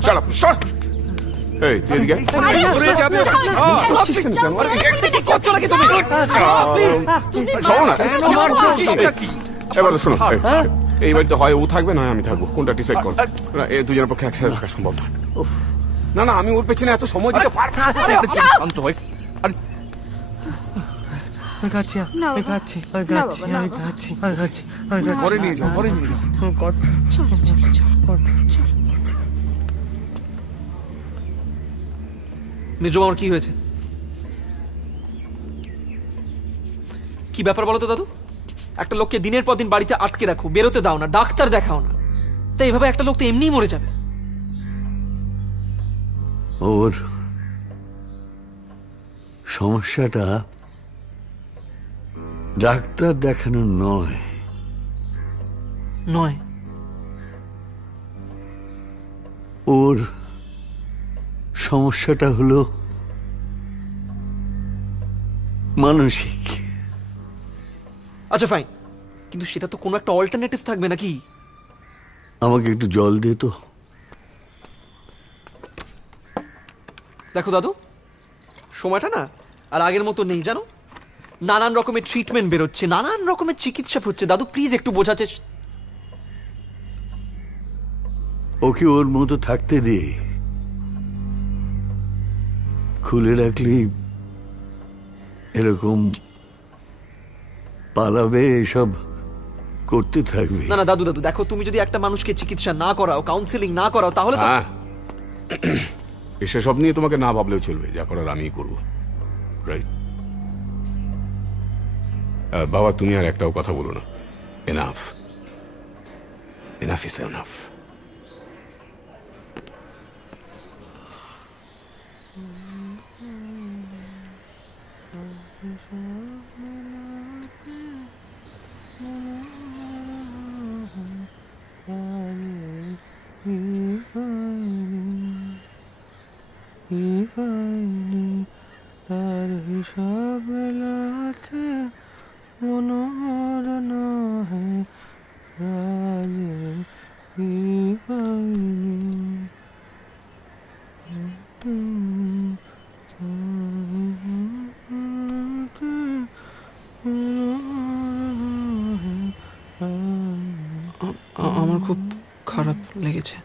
Shut up, shut up. এই তুই এদিকে আয়। ওরে যাবে। করছিস কেন জানোয়ার? কি করছো নাকি তুমি? শোনো না। কি? এবার শোনো, এই বাড়িতে হয় ও থাকবে নয় আমি থাকবো, কোনটা ডিসাইড করো। এই দুজনের পক্ষে একসাথে থাকা সম্ভব না। না না, আমি ওর পেছনে এত সময় দিতে পারবো না। শান্ত হয়। আরে ঘরে নিয়ে যাও, ঘরে নিয়ে যাও। মেজো মামার কি হয়েছে? কি ব্যাপার বলো তো দাদু? একটা লোককে দিনের পর দিন বাড়িতে আটকে রাখো, বেরোতে দাও না, ডাক্তার দেখাও না, তাই এইভাবে একটা লোক তো এমনিই মরে যাবে। ওর সমস্যাটা ডাক্তার দেখানো নয়। নয়? ওর সমস্যাটা হলো মানসিক। আচ্ছা ফাইন, কিন্তু সেটা তো কোনো একটা অল্টারনেটিভ থাকবে নাকি? আমাকে একটু জল দে তো। দেখো দাদু, সময়টা না আর আগের মতো নেই জানো। নানান রকমের ট্রিটমেন্ট বেরোচ্ছে, নানান রকমের চিকিৎসা হচ্ছে। দাদু প্লিজ একটু বোঝাতে। ওকে ওর মতো থাকতে দে। খুলে রাখলি এরকম পালাবে, এসব করতে থাকবে। না না দাদু, দাদু দেখো, তুমি যদি একটা মানুষকে চিকিৎসা না করাও, কাউন্সিলিং না করাও, তাহলে তো। সেসব নিয়ে তোমাকে না ভাবলেও চলবে, যা করার আমিই করবো। রাইট? বাবা তুমি আর একটাও কথা বলো না। Enough, enough is enough. আমার খুব খারাপ লেগেছে।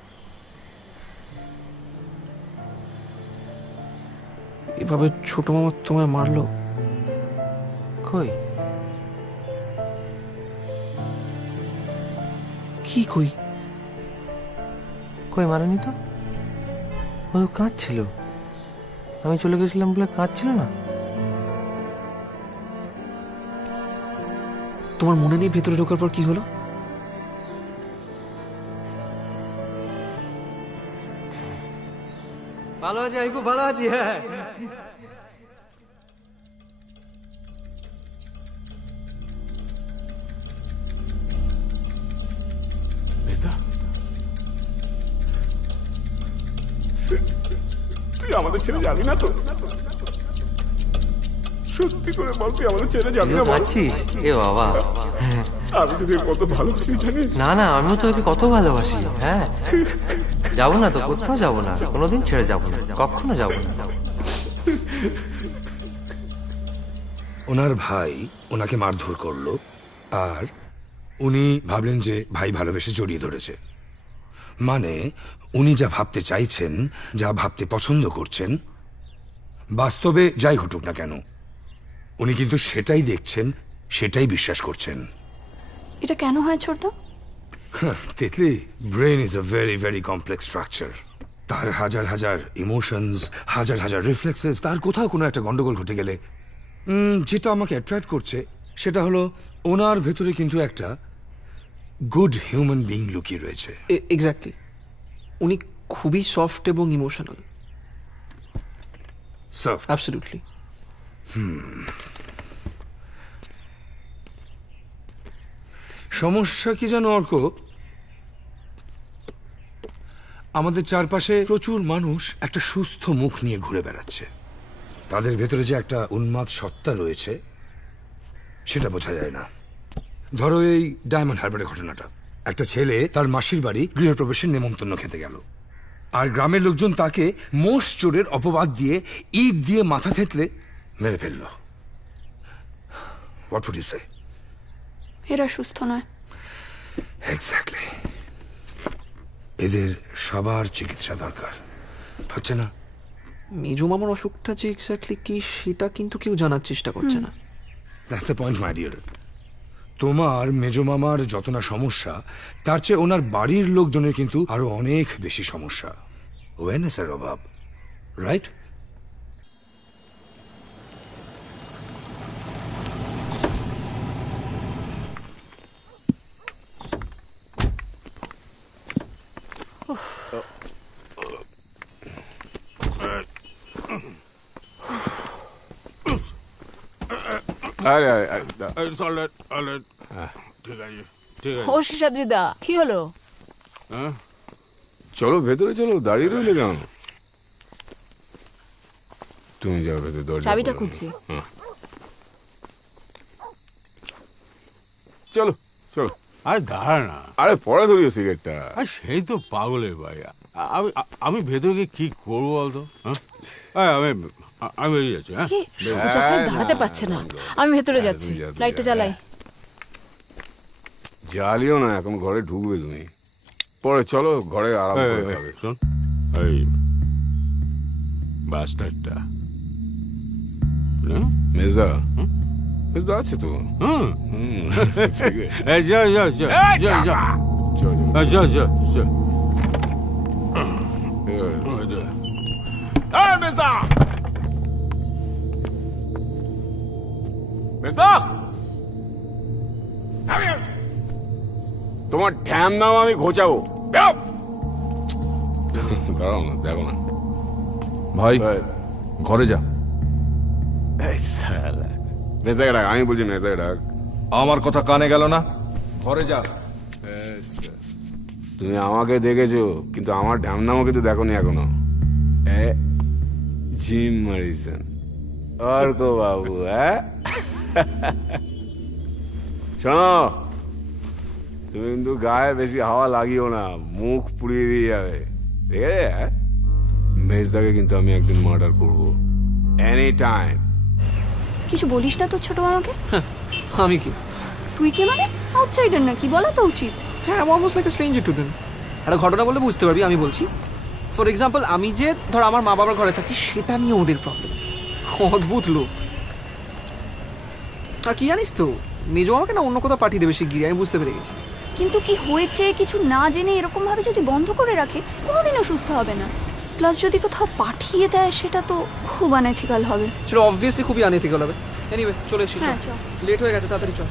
এভাবে ছোট মামা তোমায় মারলো। কই কি কই কই মারেনি তো, ও তো কাঁদছিল। আমি চলে গেছিলাম বলে কাঁদছিল না। তোমার মনে নেই ভেতরে ঢোকার পর কি হলো? ভালো আছি, আমি খুব ভালো আছি। হ্যাঁ, তুই আমাদের ছেড়ে যাবি না তো? সত্যি করে বল, তুই আমাদের ছেড়ে যাবি না? কাঁদছিস? এ বাবা, আমি তোকে কত ভালোবাসি জানিস? না না, আমিও তোকে কত ভালোবাসি। হ্যাঁ, যাবো না তো, কোথাও যাবো না, কোনোদিন ছেড়ে যাবো না, কখনো যাবো না। ওনার ভাই ওনাকে মারধর করলো, আর উনি ভাবলেন যে ভাই ভালোবেসে জড়িয়ে ধরেছে। মানে উনি যা ভাবতে চাইছেন, যা ভাবতে পছন্দ করছেন, বাস্তবে যাই ঘটুক না কেন উনি কিন্তু সেটাই দেখছেন, সেটাই বিশ্বাস করছেন। এটা কেন হয় ছোটদা? Titli, brain is a very very complex structure. তার হাজার হাজার ইমোশনস, হাজার হাজার রিফ্লেক্সেস, তার কোথাও কোনো একটা গন্ডগোল ঘটে গেলে যেটা আমাকে অ্যাট্রাক্ট করছে সেটা হলো ওনার ভেতরে কিন্তু একটা গুড হিউম্যান বিইং লুকিয়ে রয়েছে। এক্স্যাক্টলি, উনি খুবই সফট এবং ইমোশনাল। Soft, absolutely. সমস্যা কি জানো অর্ক, আমাদের চারপাশে প্রচুর মানুষ একটা সুস্থ মুখ নিয়ে ঘুরে বেড়াচ্ছে। তাদের ভেতরে যে একটা উন্মাদ সত্তা রয়েছে সেটা বোঝা যায় না। ধরো এই ডায়মন্ড হারবারের ঘটনাটা, একটা ছেলে তার মাসির বাড়ি গৃহপ্রবেশের নেমন্তন্ন খেতে গেল, আর গ্রামের লোকজন তাকে মোষ চোরের অপবাদ দিয়ে ইট দিয়ে মাথা থেতলে মেরে ফেলল। হোয়াট উড ইউ সে? এরা সুস্থ নয়। এক্স্যাক্টলি, এদের সবার চিকিৎসা দরকার, হচ্ছে না? মেজো মামার অসুখটা যে এক্স্যাক্টলি কি সেটা কিন্তু কেউ জানার চেষ্টা করছে না। That's the point my dear. তোমার মেজো মামার যত না সমস্যা, তার চেয়ে ওনার বাড়ির লোকজনের কিন্তু আরো অনেক বেশি সমস্যা, ওয়েনেসের অভাব, রাইট? ও শেষাদ্রিদা, কি হলো? চলো ভেতরে চলো, দাঁড়িয়ে রইলে কেন? তুমি যাও ভেতরে, দরজা চাবিটা খুঁজছি। চলো চলো। আরে দাঁড়া না, আরে পরে ধরিও সিগারেটটা। সেই তো পাগলের ভাই। আমি ভেতরে গিয়ে কি করবো বলতো? আমি বেরিয়ে যাচ্ছি। কি সোজা হয়ে দাঁড়াতে পারছে না। আমি ভেতরে যাচ্ছি, লাইটটা জ্বালাই। জ্বালিও না, এখন ঘরে ঢুকবে তুমি, পরে চলো ঘরে আরাম করে খাবে। শোন, এই বাস্টারটা মেজদা, মেজদা আছে তো? যা যা যা যা যা যা যা যা। মেজদা, মেজদা, তোমার ঠ্যাম নাও আমি ঘোচাবো। দাঁড়াও না, দেখো না ভাই, ঘরে যা। মেজাকে ডাক, আমি বলছি মেজাকে ডাক। আমার কথা কানে গেল না? ঘরে যা। তুমি আমাকে দেখেছো, কিন্তু আমার ঢ্যামনামও কিন্তু দেখোনি এখনো। জিম মরিসন, অর্ক বাবু। শোনো, তুমি কিন্তু গায়ে বেশি হাওয়া লাগিও না, মুখ পুড়িয়ে দিয়ে যাবে, ঠিক আছে? মেজদাকে কিন্তু আমি একদিন মার্ডার করবো, এনি টাইম। কিছু বলিস না তোর ছোট মামাকে? আমি কি? তুই কে মানে? আউটসাইডার নাকি? বলা তো উচিত। হ্যাঁ, I am almost like a stranger to them. একটা ঘটনা বললে বুঝতে পারবি আমি বলছি। ফর এক্সাম্পল, আমি যে ধর আমার মা বাবার ঘরে থাকছি, সেটা নিয়ে ওদের প্রবলেম। অদ্ভুত লোক। আর কি জানিস তো, মেজো আমাকে না অন্য কোথাও পাঠিয়ে দেবে শিগগিরি, আমি বুঝতে পেরে গেছি। কিন্তু কি হয়েছে কিছু না জেনে এরকম ভাবে যদি বন্ধ করে রাখে, কোনোদিনও সুস্থ হবে না। প্লাস যদি কোথাও পাঠিয়ে দেয়, সেটা তো খুব আনএথিক্যাল হবে। সেটা অবভিয়াসলি খুবই আনএথিক্যাল হবে। এনিওয়ে, চলে এসেছি। হ্যাঁ, চল। লেট হয়ে গেছে, তাড়াতাড়ি চল।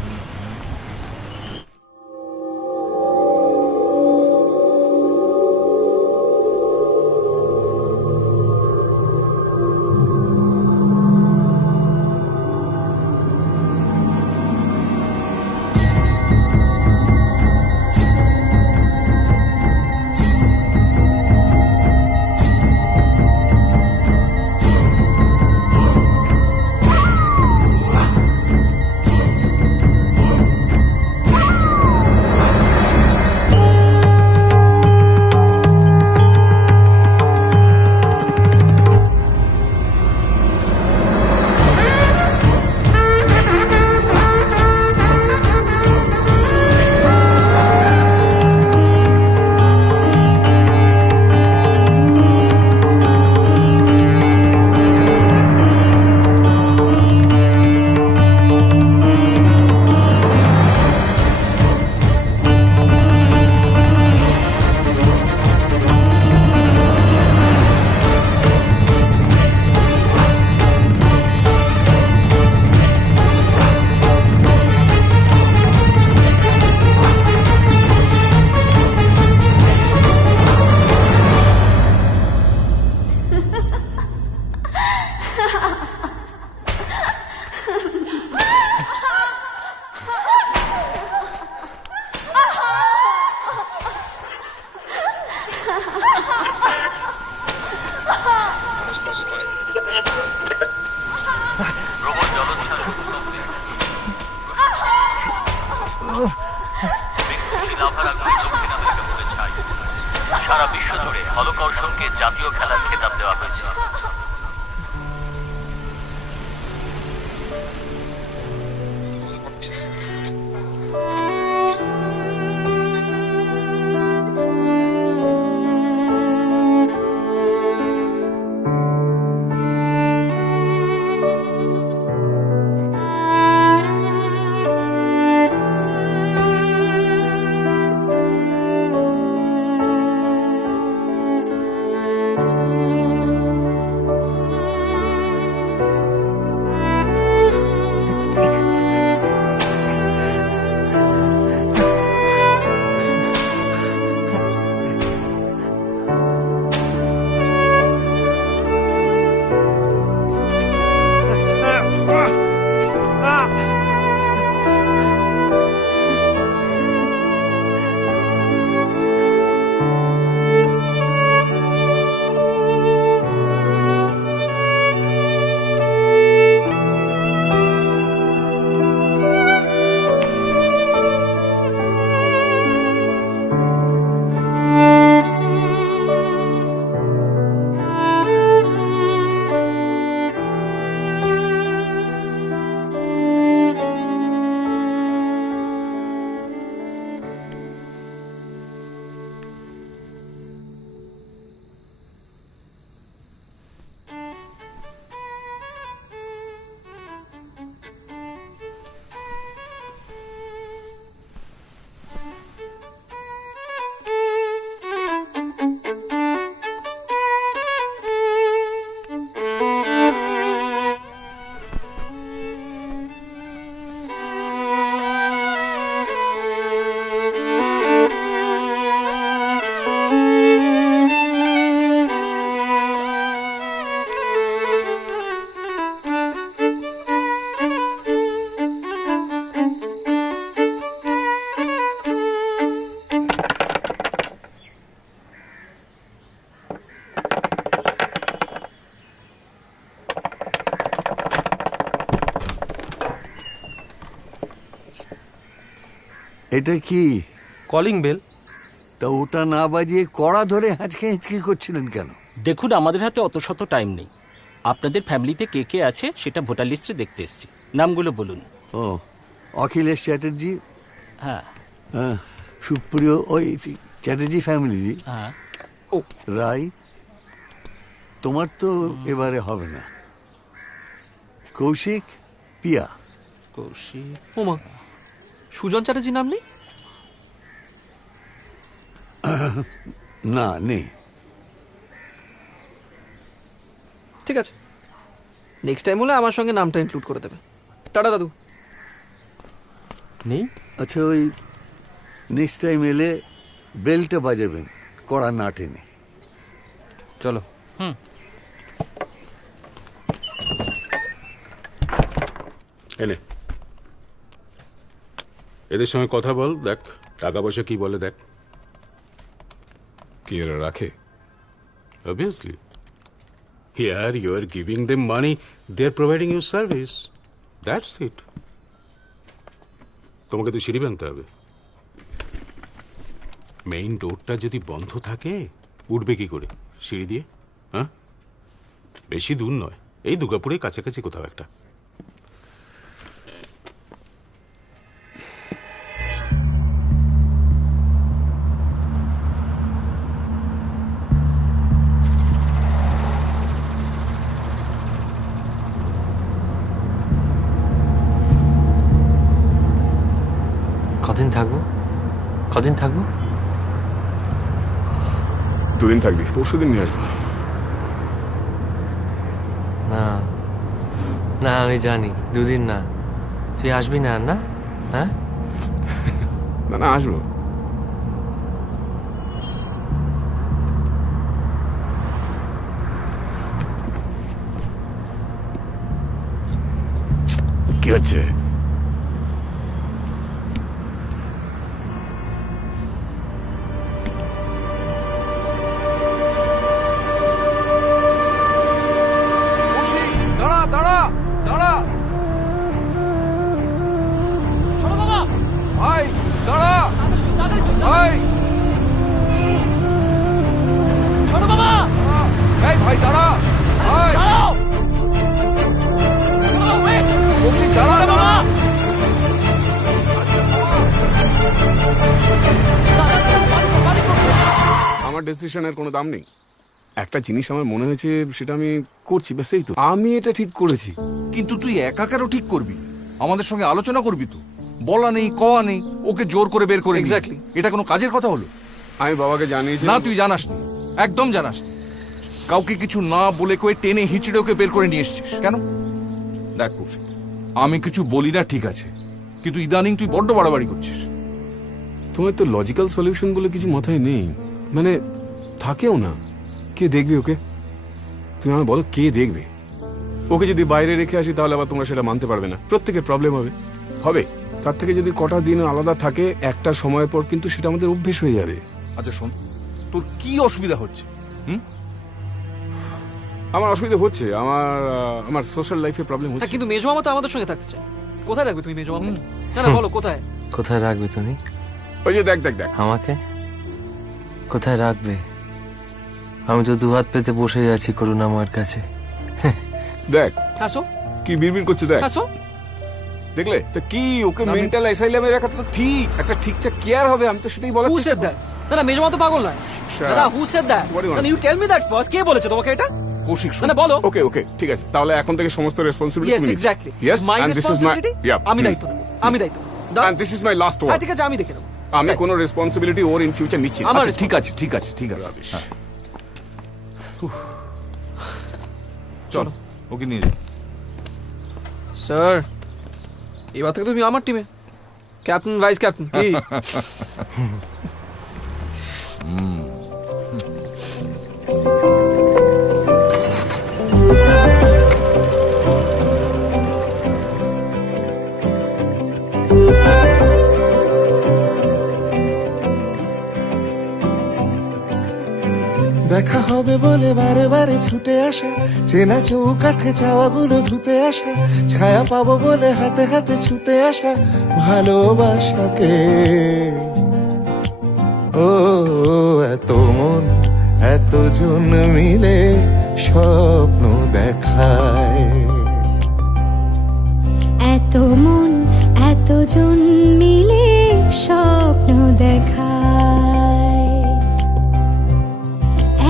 সারা বিশ্ব জুড়ে হলকৌশলকে জাতীয় খেলার খেতাব দেওয়া হয়েছে। এটা কি কলিং বেল। তা ওটা না বাজিয়ে কড়া ধরে হাঁচকে হিঁচকি করছিলেন কেন? দেখুন, আমাদের হাতে অত শত টাইম নেই। আপনাদের ফ্যামিলিতে কে কে আছে সেটা ভোটার লিস্টে দেখতে এসেছি। নামগুলো বলুন। ও, অখিলেশ চ্যাটার্জি। হ্যাঁ। সুপ্রিয় ওই চ্যাটার্জি ফ্যামিলি। হ্যাঁ। ও রাই, তোমার তো এবারে হবে না। কৌশিক, পিয়া। কৌশিক, ওমা, সুজন চ্যাটার্জি নাম নেই? না, নেই। ঠিক আছে, নেক্সট টাইম হলে আমার সঙ্গে নামটা ইনক্লুড করে দেবে। টাটা দাদু। নেই? আচ্ছা, ওই নেক্সট টাইম এলে বেলটা বাজাবেন, কড়া না টেনে। চলো। এনে এদের সঙ্গে কথা বল, দেখ টাকা পয়সা কি বলে, দেখ কি এরা রাখে। Obviously here you are giving them money, they are providing you service, that's it. তোমাকে তো সিঁড়ি ভাঙতে হবে। মেইন ডোরটা যদি বন্ধ থাকে উঠবে কি করে সিঁড়ি দিয়ে? হ্যাঁ, বেশি দূর নয়, এই দুর্গাপুরের কাছাকাছি কোথাও একটা। কদিন থাকবো? কদিন থাকবো? 2 দিন থাকবি, পরশু দিন নিয়ে আসবো। না না, আমি জানি 2 দিন না। তুই আসবি না? না, হ্যাঁ? না না, আসবো। কি হচ্ছে? দাঁড়া দাঁড়া দাঁড়া, ছোট বাবা ভাই দাঁড়া, ভাই ছোট বাবা, এই ভাই দাঁড়া, ভাই দাঁড়াও। ছোট বাবা, ওয়েট। কৌশিক দাঁড়া, দাঁড়া। আমার ডিসিশনের কোনো দাম নেই। একটা জিনিস আমার মনে হয়েছে, সেটা আমি করছি, ব্যাস এই তো। আমি এটা ঠিক করেছি। কিন্তু তুই একা কেন ঠিক করবি? আমাদের সঙ্গে আলোচনা করবি তো। বলা নেই, কওয়া নেই, ওকে জোর করে বের করে এক্স্যাক্টলি। এটা কোনো কাজের কথা হলো? আমি বাবাকে জানিয়েছি। না, তুই জানাসনি, একদম জানাসনি। কাউকে কিছু না বলে কয়ে টেনে হিঁচড়ে ওকে বের করে নিয়ে এসছিস কেন? দেখ কৌশিক, আমি কিছু বলি না ঠিক আছে, কিন্তু ইদানিং তুই বড্ড বাড়াবাড়ি করছিস। তোমার তো লজিক্যাল সলিউশন বলে কিছু মাথায় নেই, মানে থাকেও না। কে দেখবে ওকে? তুমি আমার বলো, কে দেখবে ওকে? যদি বাইরে রেখে আসি তাহলে আবার তোমরা সেটা মানতে পারবে না, প্রত্যেকের প্রবলেম হবে। হবে তার থেকে যদি কটা দিন আলাদা থাকে, একটা সময় পর কিন্তু সেটা আমাদের অভ্যেস হয়ে যাবে। আচ্ছা শোন, তোর কি অসুবিধা হচ্ছে? আমার অসুবিধা হচ্ছে, আমার সোশ্যাল লাইফে প্রবলেম হচ্ছে। কিন্তু মেজো মামা তো আমাদের সঙ্গে থাকতে চায়। কোথায় রাখবে তুমি মেজো মামা? না না, বলো কোথায়? কোথায় রাখবে তুমি? ওই যে দেখ দেখ দেখ, আমাকে কোথায় রাখবে? আমি তো 2 হাত পেতে বসে আছি করুণাময়ের কাছে। দেখ হাসো, কি বিড়বিড় করছে, দেখ। হাসো, দেখলে তো কি? ওকে মেন্টাল অ্যাসাইলামে রাখা তো ঠিক, একটা ঠিকঠাক কেয়ার হবে। আমি তো সেটাই বলার চেষ্টা করছি। না না, মেজো মামা তো পাগল নয়। দাদা, হু সেড দ্যাট? না, you tell me that first. কে বলেছে তোমাকে এটা? কৌশিক, না বলো। ওকে ওকে, ঠিক আছে, তাহলে এখন থেকে সমস্ত রেসপন্সিবিলিটি ইয়েস, তুমি নিচ্ছ। Exactly. Yes, my and this is my, responsibility. আমি দায়িত্ব নেব, আমি দায়িত্ব নেব। And this is my last word. ঠিক আছে, আমি দেখে নেব। আমি কোনো রেসপন্সিবিলিটি ওর ইন ফিউচার নিচ্ছি না। আচ্ছা ঠিক আছে, ঠিক আছে, ঠিক আছে। হ্যাঁ। চলো, ওকে নিয়ে যাও। স্যার, এবার থেকে তুমি আমার টিমে ক্যাপ্টেন, ভাইস ক্যাপ্টেন। কি? দেখা হবে বলে বারে বারে ছুটে আসা, চেনা চৌকাঠে চাওয়াগুলো ধুতে আসা, ছায়া পাবো বলে হাতে হাতে ছুতে আসা ভালোবাসাকে ও এত মন এতজন মিলে স্বপ্ন দেখায়, এত মন এতজন মিলে স্বপ্ন দেখায়,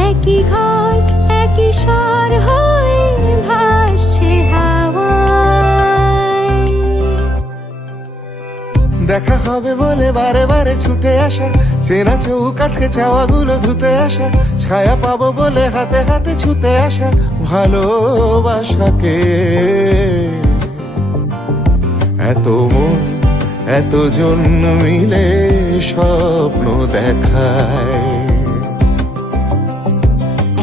একই ঘর একই স্বর হয়ে ভাসছে হাওয়ায়। দেখা হবে বলে বারে বারে ছুটে আসা, চেনা চৌকাঠে চাওয়াগুলো ধুতে আসা, ছায়া পাবো বলে হাতে হাতে ছুতে আসা ভালোবাসাকে। এত মন এতজন মিলে স্বপ্ন দেখায়,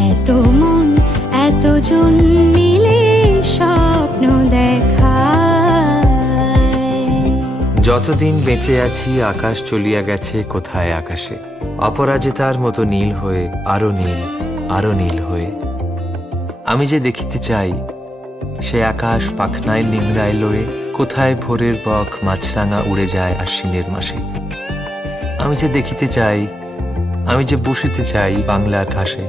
এত মন এতজন মিলে স্বপ্ন দেখায়। যতদিন বেঁচে আছি আকাশ চলিয়া গেছে কোথায় আকাশে, অপরাজিতার মতো নীল হয়ে আরো নীল আরো নীল হয়ে। আমি যে দেখিতে চাই সে আকাশ পাখনায় নিংড়ায় লয়ে, কোথায় ভোরের বক মাছরাঙা উড়ে যায় আশ্বিনের মাসে। আমি যে দেখিতে চাই, আমি যে বসিতে চাই বাংলার ঘাসে।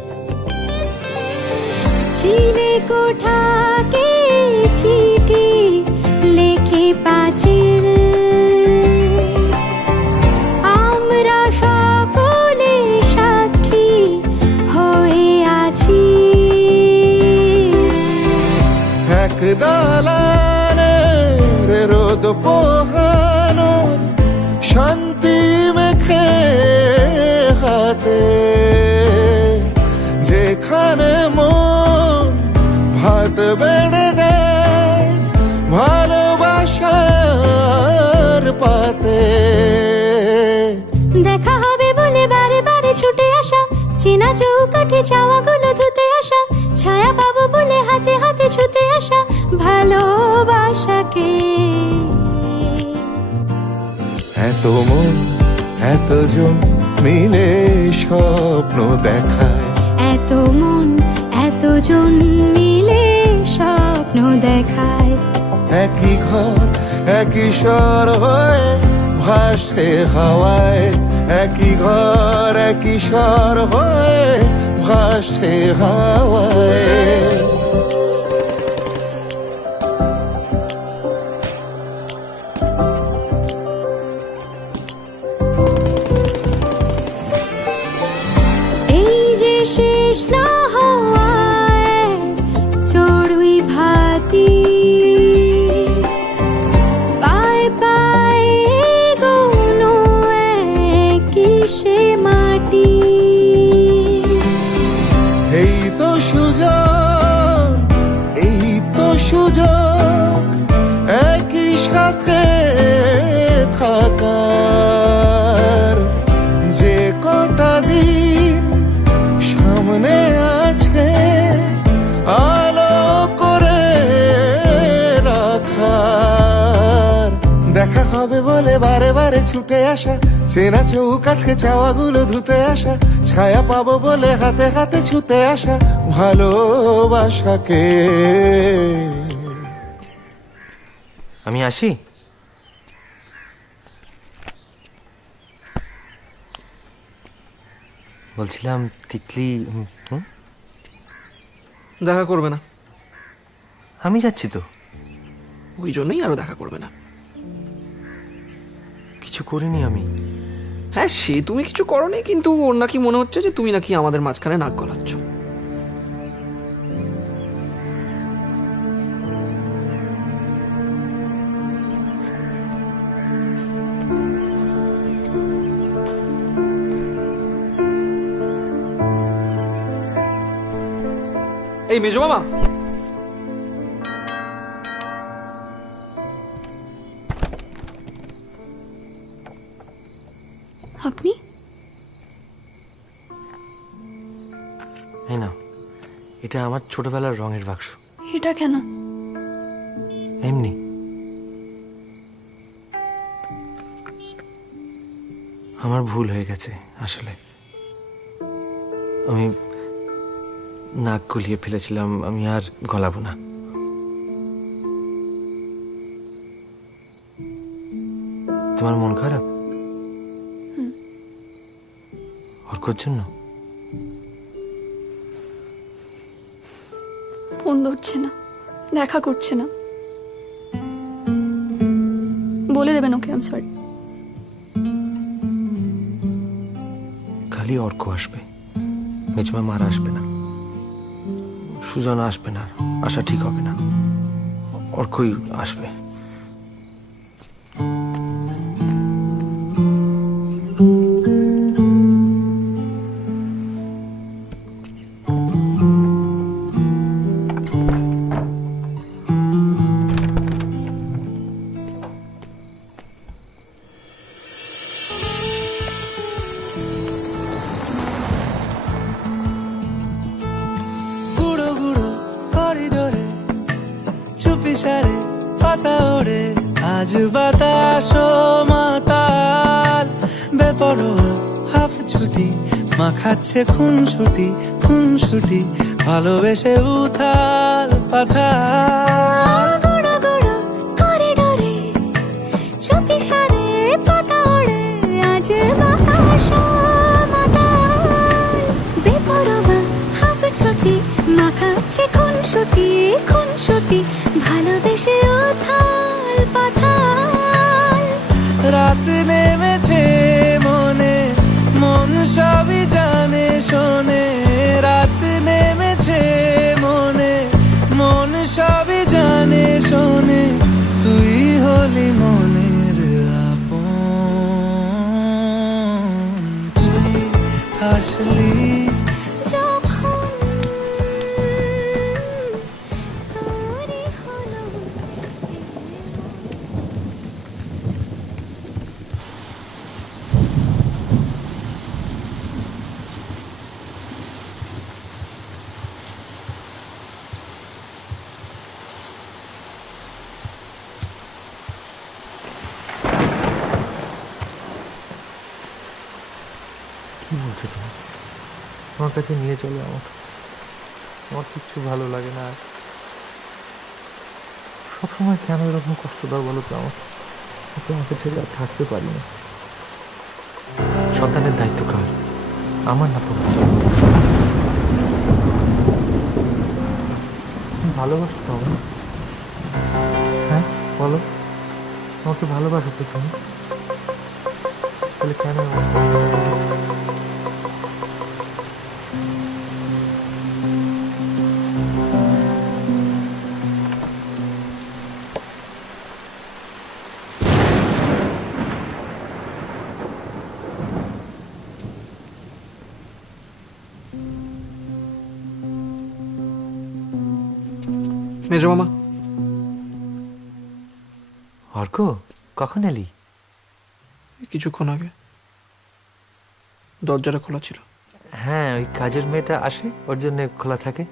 চিলে কোঠাকে চিঠি লেখে পাঁচিল, আমরা সকলে সাক্ষী হয়ে আছি। এক দালানের রোদ পোহানো শান্তি মেখে হাতে, যেখানে মন ভাত বেড়ে দেয় ভালোবাসার পাতে। দেখা হবে বলে বারে বারে ছুটে আসা, চেনা চৌকাঠে চাওয়াগুলো ধুতে আসা, ছায়া পাবো বলে হাতে হাতে ছুতে আসা ভালোবাসাকে। এত মন এতজন মিলে স্বপ্ন দেখায়, এত মন এতজন মিলে স্বপ্ন দেখায়, একই ঘর একই স্বর হয়ে ভাসে হাওয়ায়, একই ঘর একই স্বর হয়ে ভাসে হাওয়ায়। এই যে শেষ না হওয়ায় চড়ুই ভাতি, পায়ে পায়ে গোনো একই সে মাটি। এই তো সুযোগ এই তো সুযোগ একই সাথে থাকার, যে কটা দিন সামনে আজকে আলো করে রাখার। দেখা হবে বলে বারে বারে ছুটে আসা, চেনা চৌকাঠে চাওয়াগুলো ধুতে আসা, ছায়া পাবো বলে হাতে হাতে ছুতে আসা ভালোবাসাকে। আমি আসি। বলছিলাম তিতলি দেখা করবে না। আমি যাচ্ছি তো। ওই জন্যই আরো দেখা করবে না। কিছু করিনি আমি। হ্যাঁ, সে তুমি কিছু করোনি, কিন্তু ওর নাকি মনে হচ্ছে যে তুমি নাকি আমাদের মাঝখানে নাক গলাচ্ছ। এই মেজো মামা, আপনি? এই না, এটা আমার ছোটবেলার রঙের বাক্স। এটা কেন? এমনি। আমার ভুল হয়ে গেছে আসলে। আমি নাক গলিয়ে ফেলেছিলাম, আমি আর গলাবো না। তোমার মন খারাপ? অর্কর জন্য? ফোন ধরছে না, দেখা করছে না। বলে দেবেন ওকে আই এম সরি। খালি অর্ক আসবে, মেজমা মারা আসবে না, সুজন আসবে না, আসা ঠিক হবে না, অর্কই আসবে। গুঁড়ো গুঁড়ো করিডোরে চুপি সারে পাতা ওড়ে, আজ বাতাস মাতাল বেপরোয়া হাফ ছুটি, মাখাচ্ছে খুনসুটি খুনসুটি, ভালোবেসে উথাল পাথাল। গুঁড়ো গুঁড়ো করিডোরে চুপি সারে পাতা ওড়ে, আজ বাতাস মাতাল বেপরোয়া হাফ ছুটি, মাখাচ্ছে খুনসুটি খুনসুটি, ভালোবেসে উথাল পাথাল। রাত নেমেছে মনে, মন সবই জানে শোনে, রাত নেমেছে মনে, মন সবই জানে শোনে, তুই হলি মনের আপন, তুই আসলি যখন তোরই হলো কি বলছো তুমি? আমার কাছে নিয়ে চলো আমাকে, আমার কিচ্ছু ভালো লাগে না। সবসময় কেন এরকম কষ্ট দাও বলো তো আমাকে? আমাকে ছেড়ে আর থাকতে পারি না। সন্তানের দায়িত্ব কার? আমার না তোমার। ভালোবাসো তো আমাকে? হ্যাঁ বলো, আমাকে ভালোবাসো তো তুমি? তাহলে কেন এমন কষ্ট করো? মেজো মামা। অর্ক, কখন এলি? কিছুক্ষণ আগে। দরজাটা খোলা ছিল। হ্যাঁ, ওই কাজের মেয়েটা আসে, ওর জন্য খোলা থাকে।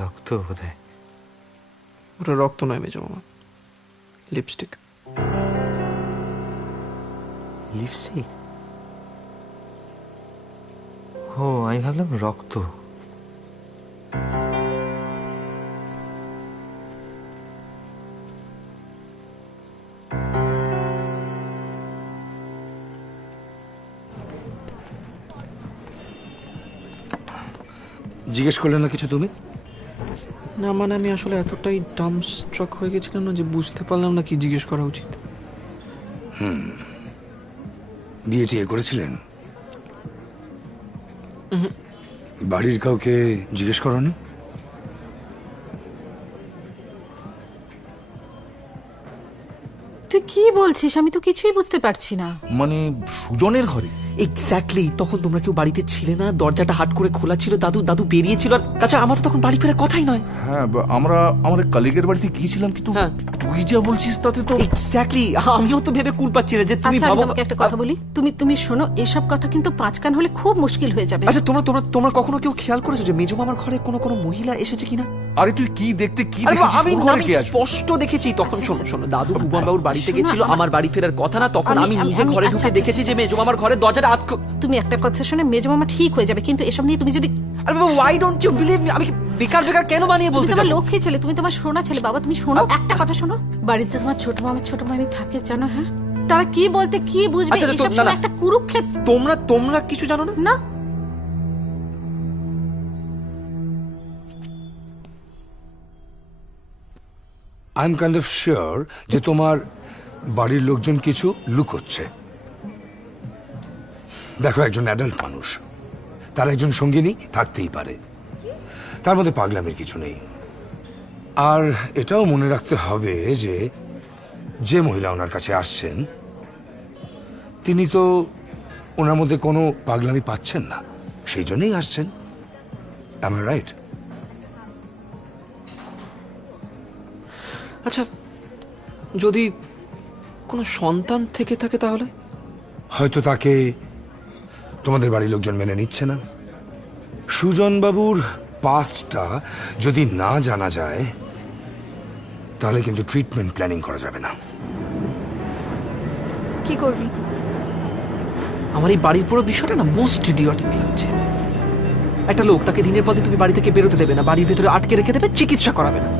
রক্ত বোধহয়। ওটা রক্ত নয় মেজো মামা, লিপস্টিক। লিপস্টিক? ও, আমি ভাবলাম রক্ত। জিজ্ঞেস করলে না কিছু তুমি? না মানে আমি আসলে এতটাই ডাম স্ট্রাক হয়ে গেছিলাম না যে বুঝতে পারলাম না কি জিজ্ঞেস করা উচিত। বিয়ে টিয়ে করেছিলেন? বাড়ির কাউকে জিজ্ঞেস করনি? তুই কি বলছিস? আমি তো কিছুই বুঝতে পারছি না। মানে সুজনের ঘরে? এক্স্যাক্টলি। তখন তোমরা কেউ বাড়িতে ছিলে না, দরজাটা হাট করে খোলা ছিল, দাদু বেরিয়েছিল, আর তাছাড়া আমার তো তখন বাড়ি ফেরার কথাই নয়। হ্যাঁ, আমরা আমাদের কলিগের বাড়িতে গিয়েছিলাম, কিন্তু তুই যা বলছিস তাতে তো এক্স্যাক্টলি। আমিও তো ভেবে কুল পাচ্ছি না যে তুমি আচ্ছা, আমি ভাবো। তোমাকে একটা কথা বলি, তুমি শোনো, এসব কথা কিন্তু পাঁচ কান হলে খুব মুশকিল হয়ে যাবে। আচ্ছা, তোমরা কখনো কেউ খেয়াল করেছো যে মেজো মামার ঘরে কোনো মহিলা এসেছে কিনা? আরে তুই কি দেখতে কি আরে দেখেছিস? আমি ওর ঘরে কে আসবে? স্পষ্ট দেখেছি তখন। শোনো, দাদু ভুবন বাবুর বাড়িতে গেছিল, আমার বাড়ি ফেরার কথা না, তখন আমি নিজে ঘরে ঢুকে দেখেছি যে মেজো মামার ঘরে দরজাটা তুমি একটা কথা শুনে মেজো মামা ঠিক হয়ে যাবে, কিন্তু এসব নিয়ে তুমি যদি আরে বাবা why don't you believe me? আমি বেকার বেকার কেন বানিয়ে তুমি বলতে তোমার যাবো? লক্ষ্মী ছেলে, তুমি তোমার সোনা ছেলে। বাবা তুমি শোনো, একটা কথা শোনো। বাড়িতে তোমার ছোট মামা ছোট মামি থাকে জানো? হ্যাঁ, তারা কি বলতে কি বুঝবে? আচ্ছা, এসব শুনে একটা কুরুক্ষেত্র। তোমরা কিছু জানো না? না। I M kind of sure যে তোমার বাড়ির লোকজন কিছু লুকোচ্ছে। দেখো, একজন অ্যাডাল্ট মানুষ, তার একজন সঙ্গিনী থাকতেই পারে, তার মধ্যে পাগলামির কিছু নেই। আর এটাও মনে রাখতে হবে যে যে মহিলা ওনার কাছে আসছেন তিনি তো ওনার মধ্যে কোনো পাগলামি পাচ্ছেন না, সেই জন্যই আসছেন। am I right? আচ্ছা, যদি কোনো সন্তান থেকে থাকে তাহলে? হয়তো তাকে তোমাদের বাড়ির লোকজন মেনে নিচ্ছে না। সুজন বাবুর পাস্টটা যদি না জানা যায় তাহলে কিন্তু ট্রিটমেন্ট প্ল্যানিং করা যাবে না। কি করবি? আমার এই বাড়ির পুরো বিষয়টা না মোস্ট ইডিয়টিক লাগছে। একটা লোক, তাকে দিনের পর দিন তুমি বাড়ি থেকে বেরোতে দেবে না, বাড়ির ভেতরে আটকে রেখে দেবে, চিকিৎসা করাবে না।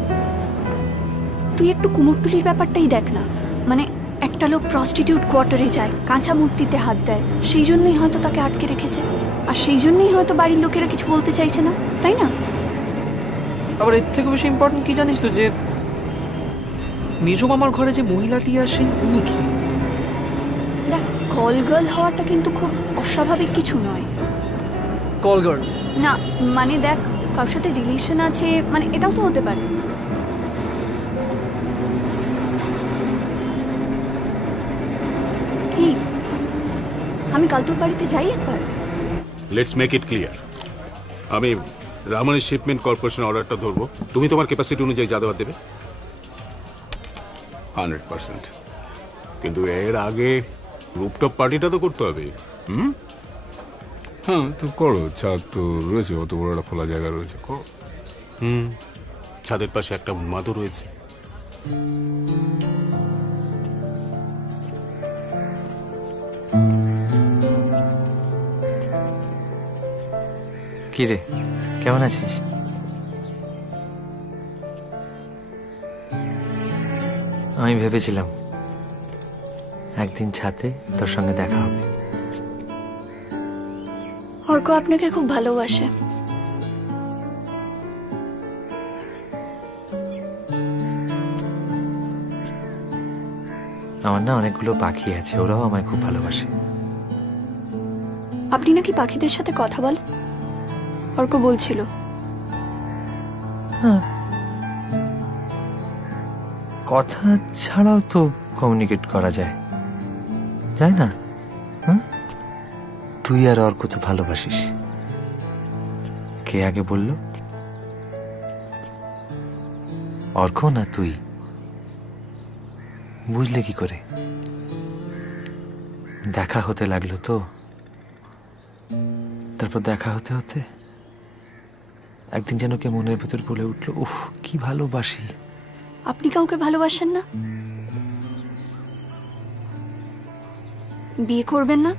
তুই একটু কুমোরটুলির ব্যাপারটাই দেখ না। মানে একটা লোক প্রস্টিটিউট কোয়ার্টারে যায়, কাঁচা মূর্তিতে হাত দেয়, সেই জন্যই হয়তো তাকে আটকে রেখেছে। আর সেই জন্যই হয়তো বাড়ির লোকেরা কিছু বলতে চাইছে না, তাই না? আবার এর থেকে বেশি ইম্পর্টেন্ট কি জানিস তো, যে মেজো মামার ঘরে যে মহিলাটি আসেন উনি কি? দেখ, কল গার্ল হওয়াটা কিন্তু খুব অস্বাভাবিক কিছু নয়। কল গার্ল না, মানে দেখ, কারোর সাথে রিলেশন আছে, মানে এটাও তো হতে পারে। কি, আমি কাল তোর বাড়িতে যাই একবার? Let's make it clear. আমি রামানের শিপমেন্ট কর্পোরেশন অর্ডারটা ধরবো, তুমি তোমার ক্যাপাসিটি অনুযায়ী যা দেওয়ার দেবে 100%। কিন্তু এর আগে রুপটপ পার্টিটা তো করতে হবে। হ্যাঁ, তো করো। ছাদ তো রয়েছে, অত বড় একটা খোলা জায়গা রয়েছে, করো। ছাদের পাশে একটা উন্মাদও রয়েছে। কি রে, কেমন আছিস? আমি ভেবেছিলাম একদিন ছাদে তোর সঙ্গে দেখা হবে। অর্ক আপনাকে খুব ভালোবাসে। আমার না অনেকগুলো পাখি আছে, ওরাও আমায় খুব ভালোবাসে। আপনি নাকি পাখিদের সাথে কথা বলেন? অর্ক বলছিল। কথা ছাড়াও তো কমিউনিকেট করা যায়, যায় না? তুই আর অর্ক তো ভালোবাসিস। কে আগে বলল? অর্ক না তুই? বুঝলে কি করে? দেখা হতে লাগলো তো, তারপর দেখা হতে হতে একদিন যেন কে মনের ভেতর বলে উঠলো, উফ কি ভালোবাসি। আপনি কাউকে ভালোবাসেন না? বিয়ে করবেন না?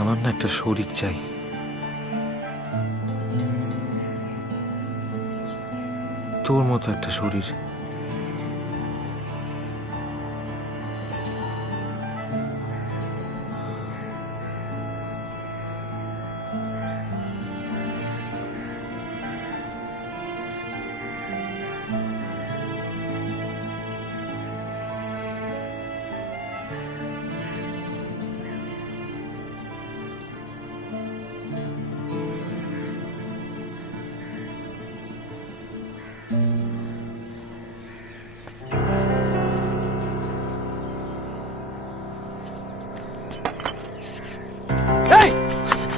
আমার না একটা শরীর চাই। তোর মতো একটা শরীর।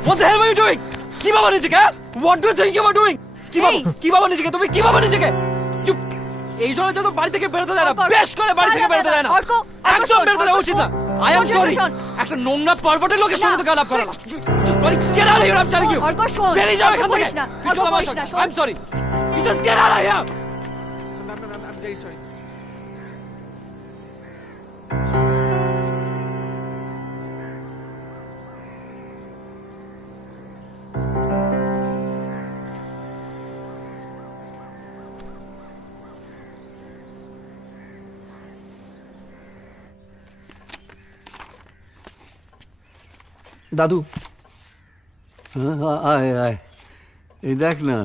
What the hell are you doing? কি বাবা নিজেকে? What do you think you are doing? কি বাবা নিজেকে? তুমি কি বাবা নিজেকে? এই জন্য তো বাড়ি থেকে বেরোতে দেয় না, বেশ করে বাড়ি থেকে বেরোতে দেয় না, একদম বেরোতে দেওয়া উচিত না। আই এম সরি একটা নোংরা পারভার্টেড লোকের সঙ্গে তো গালাপ করা sorry get out of here I am telling you Arko শোন বেরিয়ে যাও এখান থেকে অর্ক করিস না I am sorry you just get out of here I am very sorry দাদু আয় আয় এই দেখ না,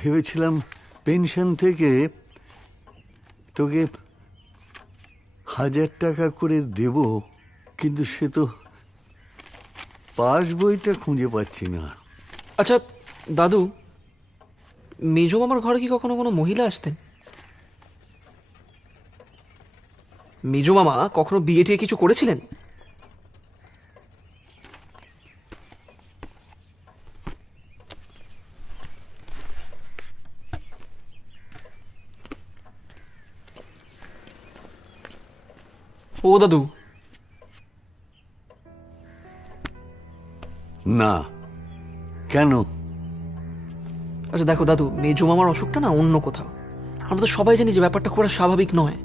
ভেবেছিলাম পেনশন থেকে তোকে 1000 টাকা করে দেব, কিন্তু সে তো পাস বইটা খুঁজে পাচ্ছি না। আচ্ছা দাদু, মেজো মামার ঘরে কি কখনো কোনো মহিলা আসতেন? মেজো মামা কখনো বিয়ে টিয়ে কিছু করেছিলেন? ও দাদু, না কেন? আচ্ছা দেখো দাদু, মেজো মামার অসুখটা না অন্য কোথাও। আমরা তো সবাই জানি যে ব্যাপারটা খুব স্বাভাবিক নয়।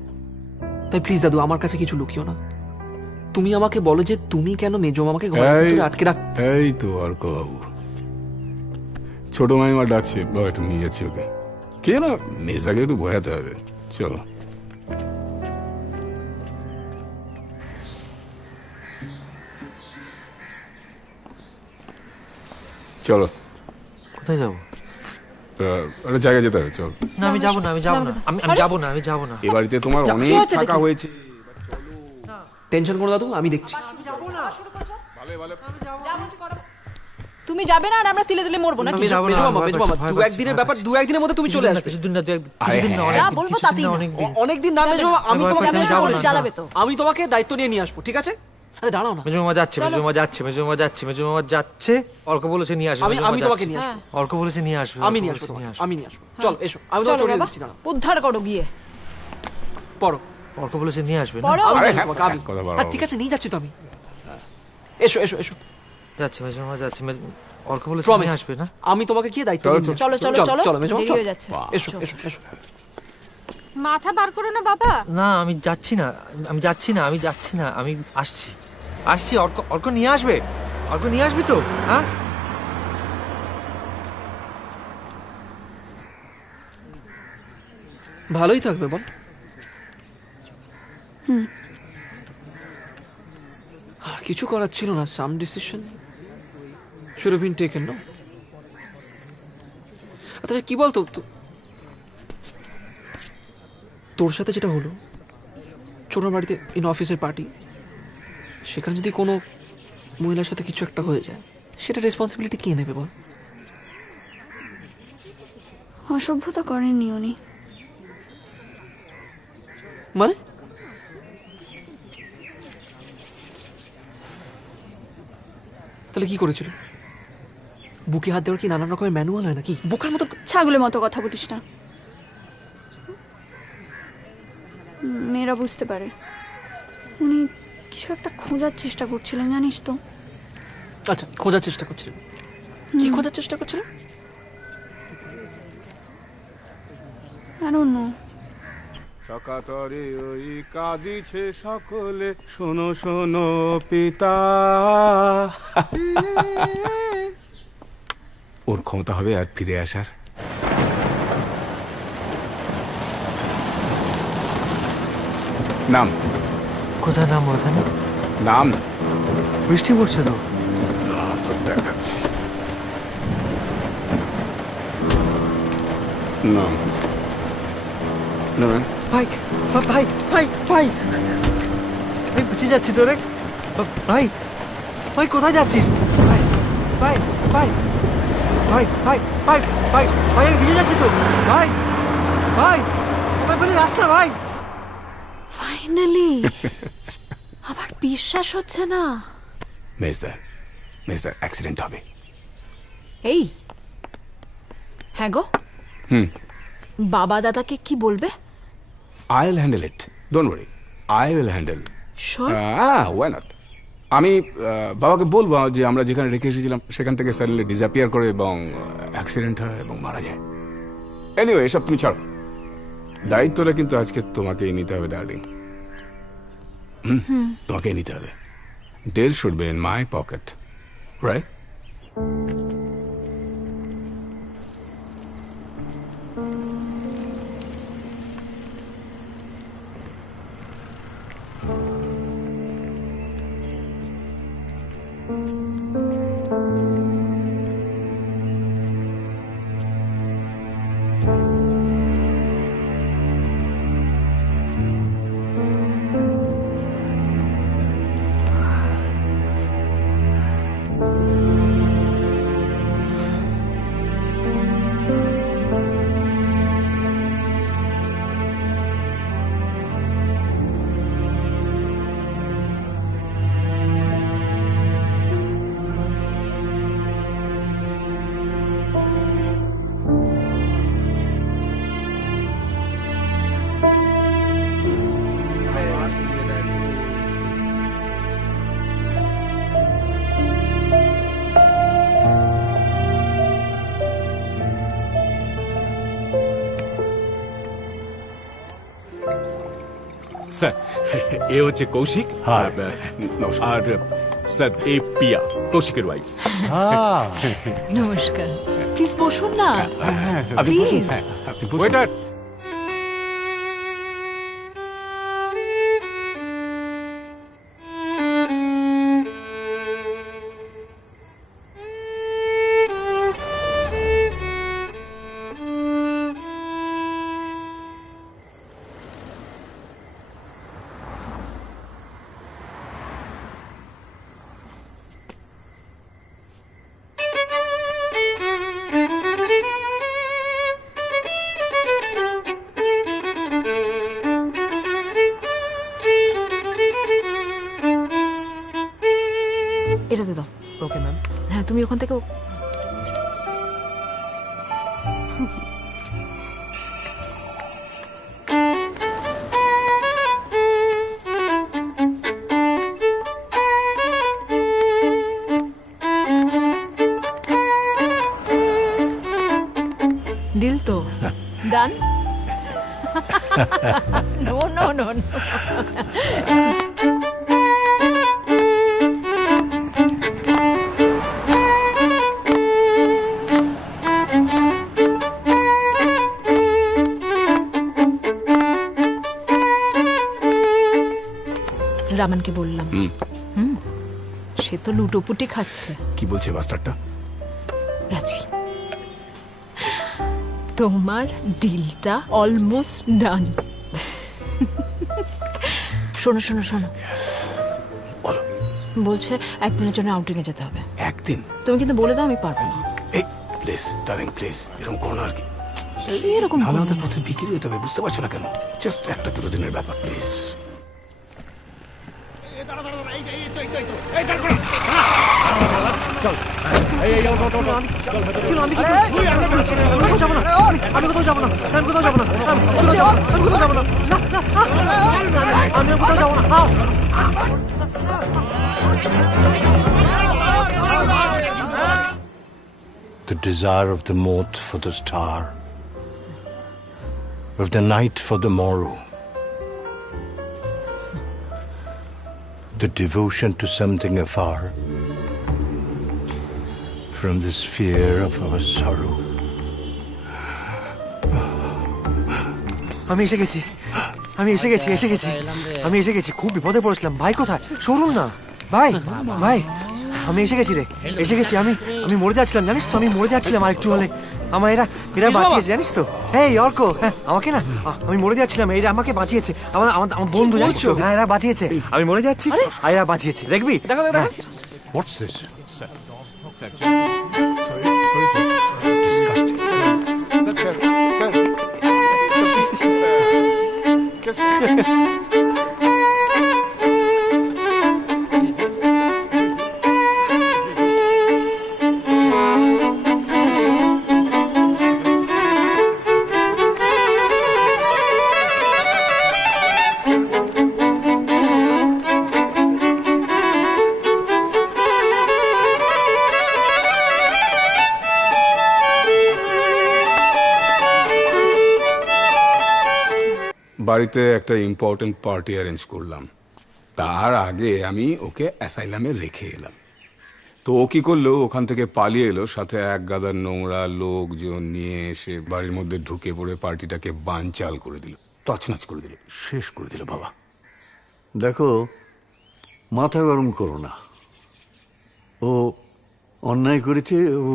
তাই প্লিজ দাদু, আমার কাছে কিছু লুকিও না। তুমি আমাকে বলো যে তুমি কেন মেজো মামাকে ঘরের ভিতরে আটকে রাখ। এই তো অর্ক বাবু, ছোট মাইমা ডাকছে, বাবা একটু নিয়ে যাচ্ছি ওকে। কে না মেজাকে একটু বোঝাতে হবে, চলো। চলো। কোথায় যাবো? একটা জায়গায় যেতে হবে, চল। না আমি যাবো না, আমি যাবো না, আমি যাবো না, আমি যাবো না। এ বাড়িতে তোমার অনেক টাকা হয়েছে। টেনশন করো দাদু, আমি দেখছি। তুমি যাবে না আর আমরা তিলে তিলে মরবো নাকি? মেজো মামা দু একদিনের ব্যাপার, দু একদিনের মধ্যে তুমি চলে আসবে। কিছুদিন না, যা বলবো তাতেই অনেকদিন না মেজো মামা, আমি তোমাকে জ্বালাবে তো। আমি তোমাকে দায়িত্ব নিয়ে আসবো, ঠিক আছে? আরে দাঁড়াও না। মেজো মামা যাচ্ছে, মেজো মামা যাচ্ছে, মেজো মামা যাচ্ছে, মেজো মামা যাচ্ছে। অর্ক বলেছে নিয়ে আসবে। আমি তোমাকে নিয়ে আসবো। অর্ক বলেছে নিয়ে আসবে। আমি নিয়ে আসবো, আমি নিয়ে আসবো। চল এসো, আমি তোমাকে চড়িয়ে দিচ্ছি। দাঁড়াও, উদ্ধার করো গিয়ে। পড়ো। অর্ক বলেছে নিয়ে আসবে। ঠিক আছে, নিয়ে যাচ্ছি তো আমি। এসো এসো এসো। যাচ্ছে মেজো মামা যাচ্ছে। অর্ক বলেছে নিয়ে আসবে না? আমি তোমাকে কি দায়িত্ব দিচ্ছি। চলো চলো চলো, চলো মেজো মামা, দেরি হয়ে যাচ্ছে। এসো এসো এসো। মাথা বার করো না বাবা। না আমি যাচ্ছি না, আমি যাচ্ছি না, আমি যাচ্ছি না, আমি আসছি আসছি। অর্ক অর্ক নিয়ে আসবে, অর্ক নিয়ে আসবি তো? হ্যাঁ ভালোই থাকবে বল। আর কিছু করার ছিল না। Some decision should have been taken, no? আচ্ছা কি বলতো, তোর সাথে যেটা হলো ছোট বাড়িতে, ইন অফিসের পার্টি, সেখানে যদি কোনো মহিলার সাথে কিছু একটা হয়ে যায়, সেটা রেসপন্সিবিলিটি কে নেবে বল? অসভ্যতা করেননি উনি। মানে তাহলে কি করেছিল? বুকে হাত দেওয়ার কি নানান রকমের ম্যানুয়াল হয় নাকি? বোকার মতো ছাগলের মতো কথা বলিস না। মেয়েরা বুঝতে পারে। উনি কিছু একটা খোঁজার চেষ্টা করছিলেন, জানিস তো। আচ্ছা, খোঁজার চেষ্টা করছিলেন? কি খোঁজার চেষ্টা করছিলেন? I don't know. সকাতরে ওই কাঁদিছে সকলে, শোনো শোনো পিতা। ওর ক্ষমতা হবে আর ফিরে আসার। নাম কোথায়? নাম ওখানে। নাম বৃষ্টি পড়ছে তো। দেখাচ্ছি নাম। ভাই ভাই ভাই ভাই, আমি বুঝে যাচ্ছি তো রে। ভাই ভাই কোথায় যাচ্ছিস? ভাই ভাই ভাই ভাই ভাই ভাই ভাই ভাই, আমি ভিজে যাচ্ছি তো। ভাই ভাই ভাই বলি রাস্তা। ভাই ফাইনালি আমার বিশ্বাস হচ্ছে না। মেজদার অ্যাক্সিডেন্ট হবে। এই হ্যাঁ গো, বাবা দাদাকে কি বলবে? I will handle it. Don't worry. I will handle why not. আমি বাবাকে বলবো যে আমরা যেখানে রেখে এসেছিলাম সেখান থেকে সাডেনলি ডিসঅ্যাপিয়ার করে এবং অ্যাক্সিডেন্ট হয় এবং মারা যায়। এনিওয়ে এসব তুমি ছাড়ো, দায়িত্বটা কিন্তু আজকে তোমাকেই নিতে হবে ডার্লিং। তোমাকেই নিতে হবে। Deal should be in my pocket, right? Sir এ হচ্ছে কৌশিক, আর স্যার এ পিয়া, কৌশিকের ওয়াইফ। নমস্কার, প্লিজ বসুন না। আপনি বসুন, আপনি বসুন। ওয়েটার, এটাতে দাও। Okay ma'am. হ্যাঁ, তুমি ওখান থেকে ডিল তো done. No no no no. রামানকে বললাম, সে তো লুটোপুটি খাচ্ছে। কি বলছে মাস্টারটা? রাজি, তোমার ডিলটা অলমোস্ট ডান। শোনো শোনো শোনো, বলছে একদিনের জন্য আউটিং এ যেতে হবে। একদিন? তুমি কিন্তু বলে দাও আমি পারবো না। এই প্লিজ ডার্লিং, প্লিজ এরকম করো না আর কি। এরকম নাহলে আমাদের পথে বিক্রি হতে হবে, বুঝতে পারছো না কেন? জাস্ট একটা দুটো দিনের ব্যাপার, please. The desire of the moth for the star, of the night for the morrow, the devotion to something afar, from the sphere of our sorrow. আমি এসে গেছি, আমি এসে গেছি, এসে গেছি, আমি এসে গেছি। খুব বিপদে পড়েছিলাম। ভাই কোথায়? শুনুন না ভাই, ভাই আমি এসে গেছি রে, এসে গেছি। আমি মরে যাচ্ছিলাম, জানিস তো, আমি মরে যাচ্ছিলাম। আর একটু হলে আমার এরা বাঁচিয়েছে, জানিস তো। হ্যাঁ অর্ক, হ্যাঁ আমাকে না, আমি মরে যাচ্ছিলাম, এরা আমাকে বাঁচিয়েছে। আমার বন্ধু, জানিস তো। হ্যাঁ এরা বাঁচিয়েছে, আমি মরে যাচ্ছি আর এরা বাঁচিয়েছে। দেখবি? দেখো দেখো। What's this? বাড়িতে একটা ইম্পর্টেন্ট পার্টি অ্যারেঞ্জ করলাম, তার আগে আমি ওকে অ্যাসাইলামে রেখে এলাম। তো ও কি করলো, ওখান থেকে পালিয়ে এলো, সাথে এক গাদা নোংরা লোকজন নিয়ে এসে বাড়ির মধ্যে ঢুকে পড়ে পার্টিটাকে বানচাল করে দিল, তছনছ করে দিল, শেষ করে দিল বাবা। দেখো, মাথা গরম করো না। ও অন্যায় করেছে, ও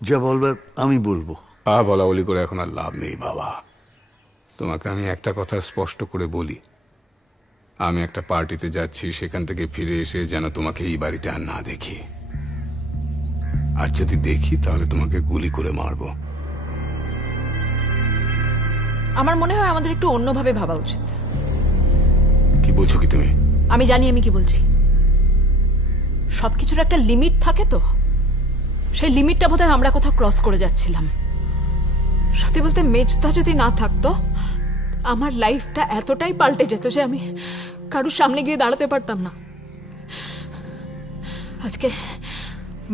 যা বলবার আমি বলবো। বলা বলি করে এখন আর লাভ নেই বাবা। তোমাকে আমি একটা কথা স্পষ্ট করে বলি, আমি একটা পার্টিতে যাচ্ছি, সেখান থেকে ফিরে এসে যেন তোমাকে এই বাড়িতে আর না দেখি, আর যদি দেখি তাহলে তোমাকে গুলি করে মারবো। আমার মনে হয় আমাদের একটু অন্যভাবে ভাবা উচিত। কি বলছো কি তুমি? আমি জানি আমি কি বলছি। সবকিছুর একটা লিমিট থাকে তো, সেই লিমিটটা বোধহয় আমরা কোথাও ক্রস করে যাচ্ছিলাম। সত্যি বলতে মেজদা যদি না থাকতো, আমার লাইফটা এতটাই পাল্টে যেত যে আমি কারোর সামনে গিয়ে দাঁড়াতে পারতাম না। আজকে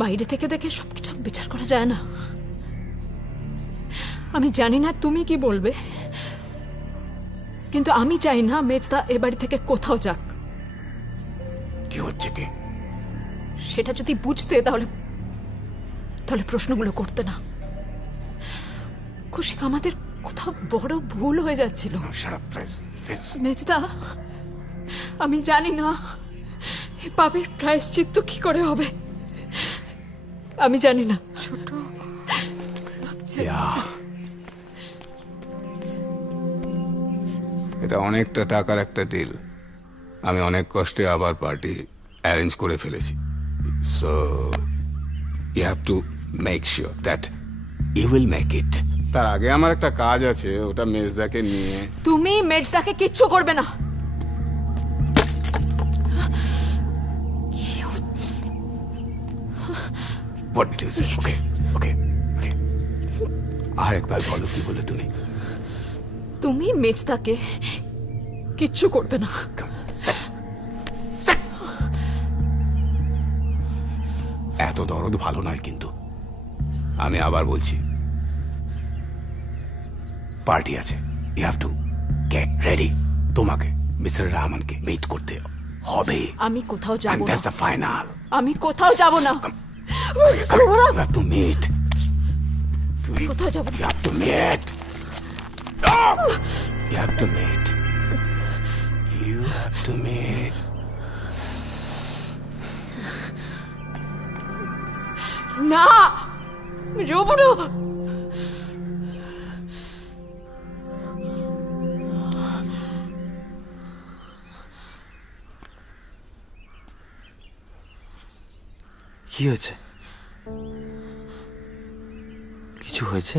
বাইরে থেকে দেখে সবকিছু বিচার করা যায় না। আমি জানি না তুমি কি বলবে, কিন্তু আমি চাই না মেজদা এ বাড়ি থেকে কোথাও যাক। কি হচ্ছে কি? সেটা যদি বুঝতে তাহলে প্রশ্নগুলো করতে না। কৌশিক, আমাদের কোথাও বড় ভুল হয়ে যাচ্ছিল। মেজদা, আমি জানি না এই পাপের প্রায়শ্চিত্ত কি করে হবে, আমি জানি না। ছোট এটা অনেকটা টাকার একটা ডিল। আমি অনেক কষ্টে আবার পার্টি অ্যারেঞ্জ করে ফেলেছি। So you have to make sure that you will make it. তার আগে আমার একটা কাজ আছে, ওটা মেজদাকে নিয়ে। তুমি মেজদাকে কিচ্ছু করবে না। What did you say? Okay, okay, okay. আর একবার বলো কি বলে তুমি? তুমি মেজদাকে কিচ্ছু করবে না। এত দরদ ভালো নয় কিন্তু। আমি আবার বলছি, পার্টি আছে, you have to get ready. তোমাকে মিস্টার রহমানকে মিট করতে হবে। আমি কোথাও যাব না। That's the final. আমি কোথাও যাব না। You have to meet. কোথাও যাব না। You have to meet. You have to meet. You have to meet. না, যাব না। কি হয়েছে? কিছু হয়েছে?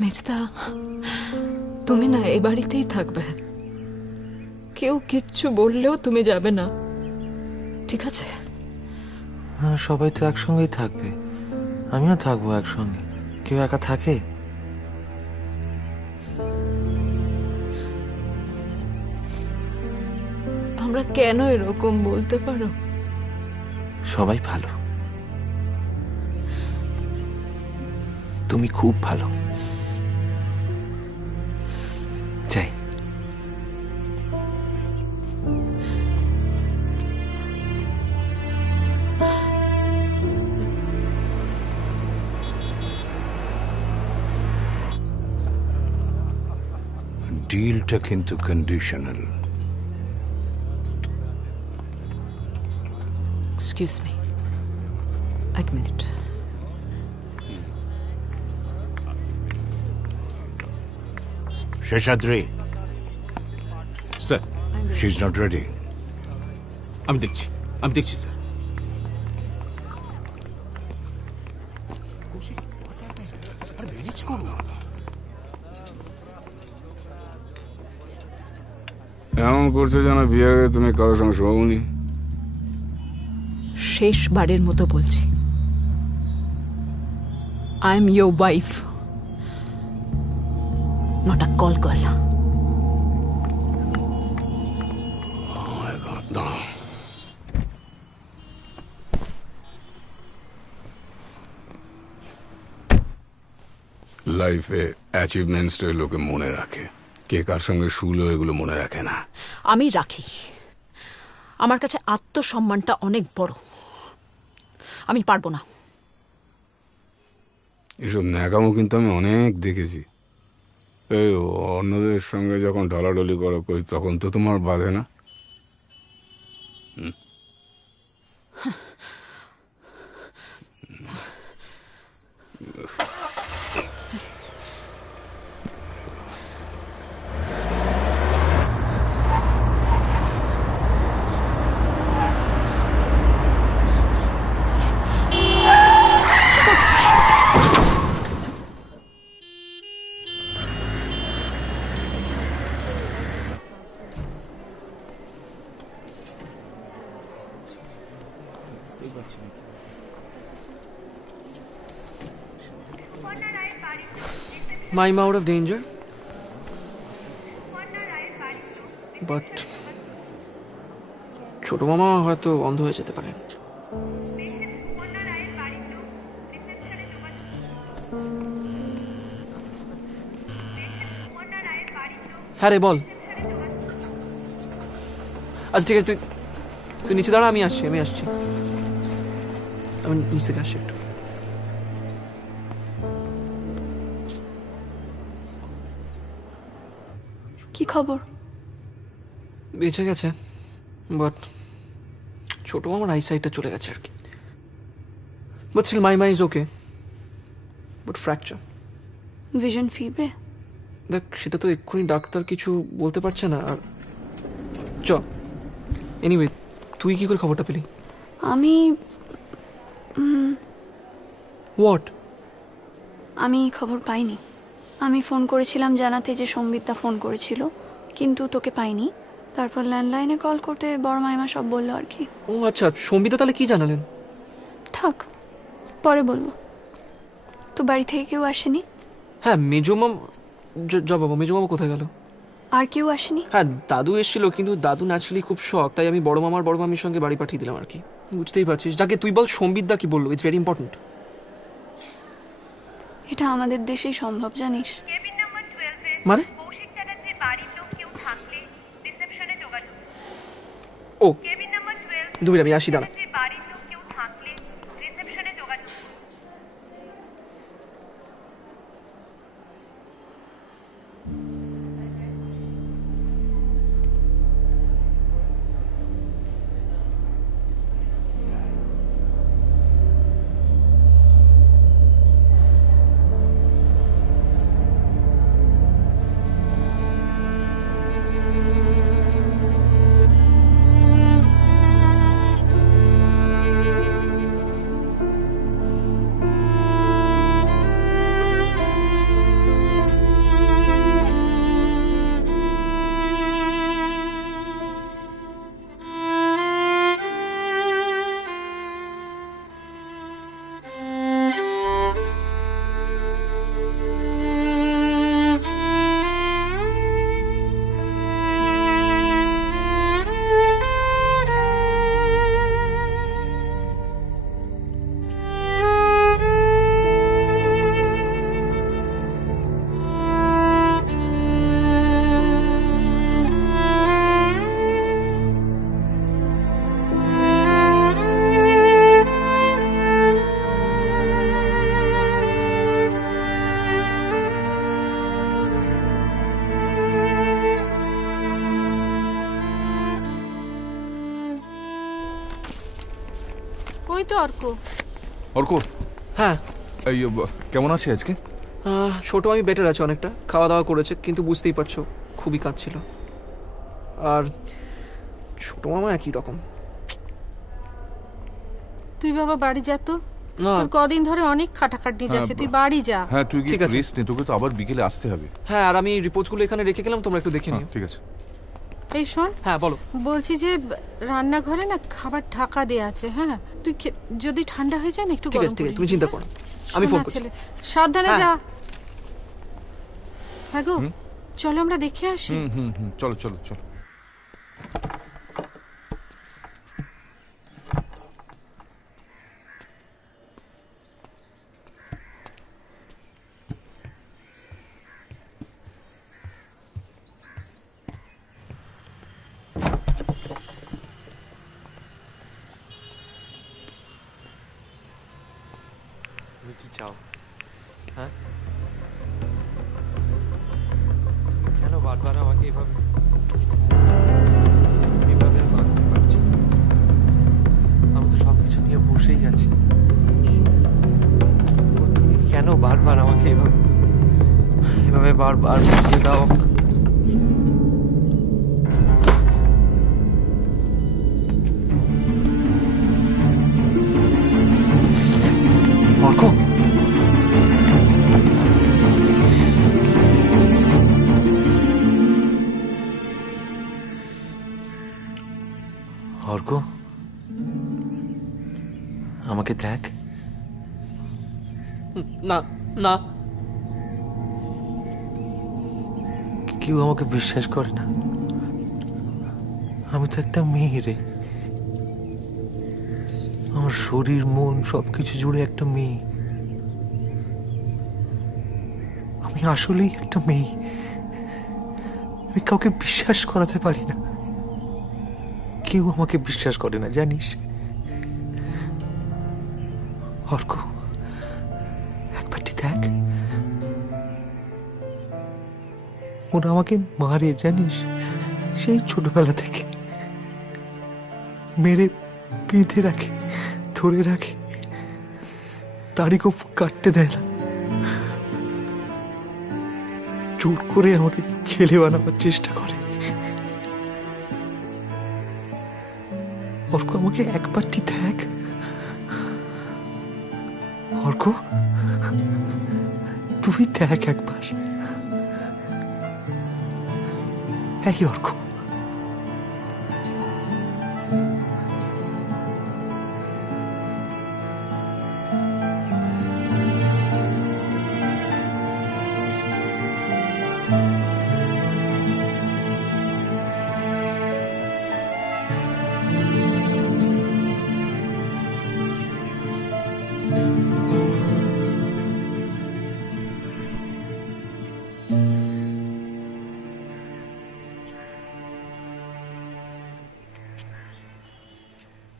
মেজদা, তুমি না এ বাড়িতেই থাকবে। কেউ কিচ্ছু বললেও তুমি যাবে না, ঠিক আছে? হ্যাঁ, সবাই তো একসঙ্গেই থাকবে, আমিও থাকবো একসঙ্গে। কেউ একা থাকে? আমরা কেন এরকম বলতে পারো? সবাই ভালো, তুমি খুব ভালো। যাই। ডিলটা কিন্তু কন্ডিশনাল। এক্সকিউজ মি, এক minute. Seshadri, sir, she is not ready. আমি দেখছি স্যার। এমন করছো যেন বিয়ে হয়ে তুমি কারোর সঙ্গে শোনি। শেষবারের মতো বলছি, I am your wife, not a call girl. লাইফে অ্যাচিভমেন্টসটাই লোকে মনে রাখে, কে কার সঙ্গে শুলো এগুলো মনে রাখে না। আমি রাখি। আমার কাছে আত্মসম্মানটা অনেক বড়। আমি পারবো না। এসব ন্যাকামো কিন্তু আমি অনেক দেখেছি। এই অন্যদের সঙ্গে যখন ঢলাঢলি করো কই তখন তো তোমার বাধে না। মাইমা আউট অফ ডেঞ্জার, বাট ছোট মামা হয়তো অন্ধ হয়ে যেতে পারে। হ্যাঁ রে বল। আচ্ছা ঠিক আছে, তুই নিচে দাঁড়া, আমি আসছি আমি নিচ থেকে আসছি একটু। কি খবর? বেঁচে গেছে, বাট ছোট মামার আইসাইটটা চলে গেছে আর কি। But still my is okay, but fracture. Vision ফিরবে? দেখ সেটা তো এক্ষুনি ডাক্তার কিছু বলতে পারছে না। আর চ এনিওয়ে, তুই কি করে খবরটা পেলি? আমি হোয়াট? আমি খবর পাইনি। আমি ফোন করেছিলাম জানাতে যে সম্বিতদা ফোন করেছিল, কিন্তু তোকে পাইনি। তারপর ল্যান্ডলাইনে কল করতে বড় মাইমা সব বললো আর কি। ও আচ্ছা, সম্বিতদা তাহলে কি জানালেন? থাক, পরে বলবো। তো বাড়ি থেকে কেউ আসেনি? হ্যাঁ মেজমাম, যা বাবা, মেজমামা কোথায় গেল? আর কেউ আসেনি? হ্যাঁ দাদু এসেছিল, কিন্তু দাদু ন্যাচারালি খুব শখ, তাই আমি বড় মামার বড় মামির সঙ্গে বাড়ি পাঠিয়ে দিলাম আর কি। বুঝতেই পারছিস। যাকে তুই বল সম্বিতদা কি বললো, ইটস ভেরি ইম্পর্টেন্ট। এটা আমাদের দেশেই সম্ভব জানিস। মানে? ও 2 মিনিট, আমি আসি, দাঁড়া। ওই তো অর্ক। অর্ক? হ্যাঁ। এই কেমন আছে আজকে? ছোট আমি বেটার আছে অনেকটা, খাওয়া দাওয়া করেছে, কিন্তু বুঝতেই পারছো খুবই কাঁদছিল। আর ছোট মামা একই রকম। তুই বাবা বাড়ি যা তো, না তোর কদিন ধরে অনেক খাটাখাটনি যাচ্ছে, তুই বাড়ি যা। হ্যাঁ তুই ঠিক আছে। রেস্ট নে, তোকে তো আবার বিকেলে আসতে হবে। হ্যাঁ, আর আমি রিপোর্টগুলো এখানে রেখে গেলাম, তোমরা একটু দেখে নিও। ঠিক আছে। এই শোন। হ্যাঁ বলো। বলছি যে রান্নাঘরে না খাবার ঢাকা দেয়া আছে, হ্যাঁ তুই যদি ঠান্ডা হয়ে যায় না একটু ঠিক গরম আছে, ঠিক করে আছে, তুমি চিন্তা করো, আমি ফোন করছি। সাবধানে হ্যাঁ। যা। হ্যাঁ গো, চলো আমরা দেখে আসি। চলো চলো চলো। চাও? হ্যাঁ, কেন বারবার আমাকে এভাবে এভাবে বাঁচতে পারছি? আমি তো সবকিছু নিয়ে বসেই আছি, তুমি কেন বারবার আমাকে এভাবে এভাবে বারবার বসিয়ে দাও? অর্ক, অর্ক, আমাকে দেখ। না না, কেউ আমাকে বিশ্বাস করে না। আমি তো একটা মেয়ে রে, আমার শরীর মন সবকিছু জুড়ে একটা মেয়ে। আমি আসলেই একটা মেয়ে। আমি কাউকে বিশ্বাস করাতে পারি না, কেউ আমাকে বিশ্বাস করে না, জানিস? অর্ক, একবারটি দেখ, ওরা আমাকে মারে, জানিস? সেই ছোটবেলা থেকে মেরে বেঁধে রাখে, ধরে রাখে, তারিখ কাটতে দেয় না। জোর করে আমাকে ছেলে বানাবার চেষ্টা করে। অর্ক, আমাকে একবারটি দেখ। অর্ক, তুই দেখ একবার। এই অর্ক,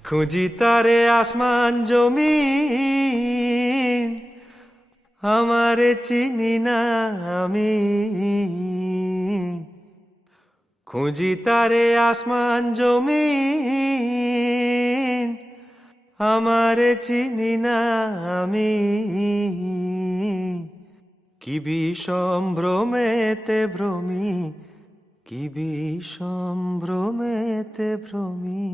খুঁজি তারে আসমান জমিন, আমারে চিনি না আমি। খুঁজি তারে আসমান জমিন, আমারে চিনি না আমি। কি বিষম ভ্রমেতে ভ্রমি, কি বিষম ভ্রমেতে ভ্রমি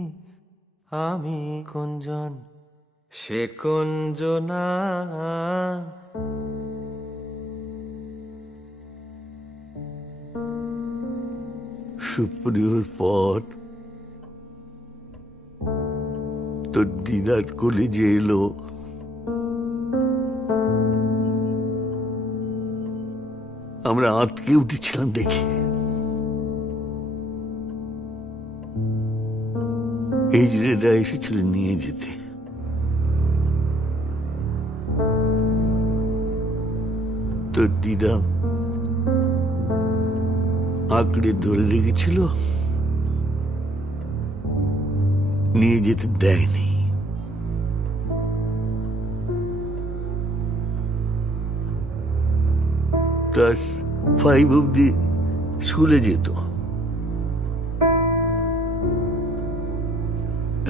আমি। কুঞ্জন সে কুঞ্জনা, সুপ্রিয়র পর তোর দিদার কলেজে এলো। আমরা আঁতকে উঠেছিলাম দেখে। এই জেলেরা এসেছিল নিয়ে যেতে। তোর দিদা আঁকড়ে ধরে রেখেছিল, নিয়ে যেতে দেয়নি। ক্লাস 5 অব্দি স্কুলে যেত।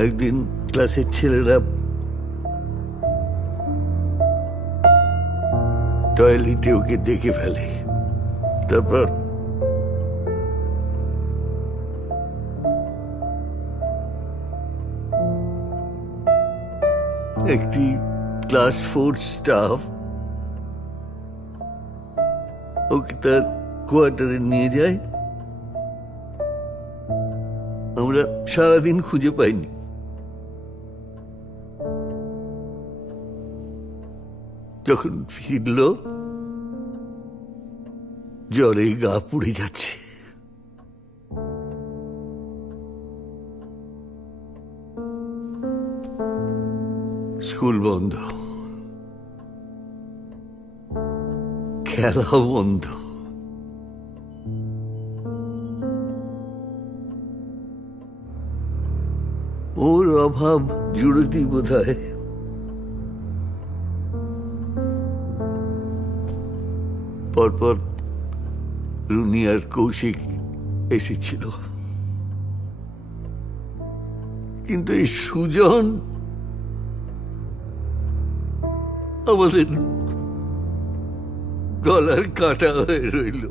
একদিন ক্লাসের ছেলেরা টয়লেটে ওকে দেখে ফেলে। তারপর একটি ক্লাস 4 স্টাফ ওকে তার কোয়ার্টারে নিয়ে যায়। আমরা সারাদিন খুঁজে পাইনি। যখন ফিরল, জ্বরে গা পুড়ে যাচ্ছে। স্কুল বন্ধ, খেলাও বন্ধ। ওর অভাব জুড়তি বোধ হয়। তারপর রুনি আর কৌশিক এসেছিল, কিন্তু এই সুজন আমাদের গলার কাঁটা হয়ে রইল।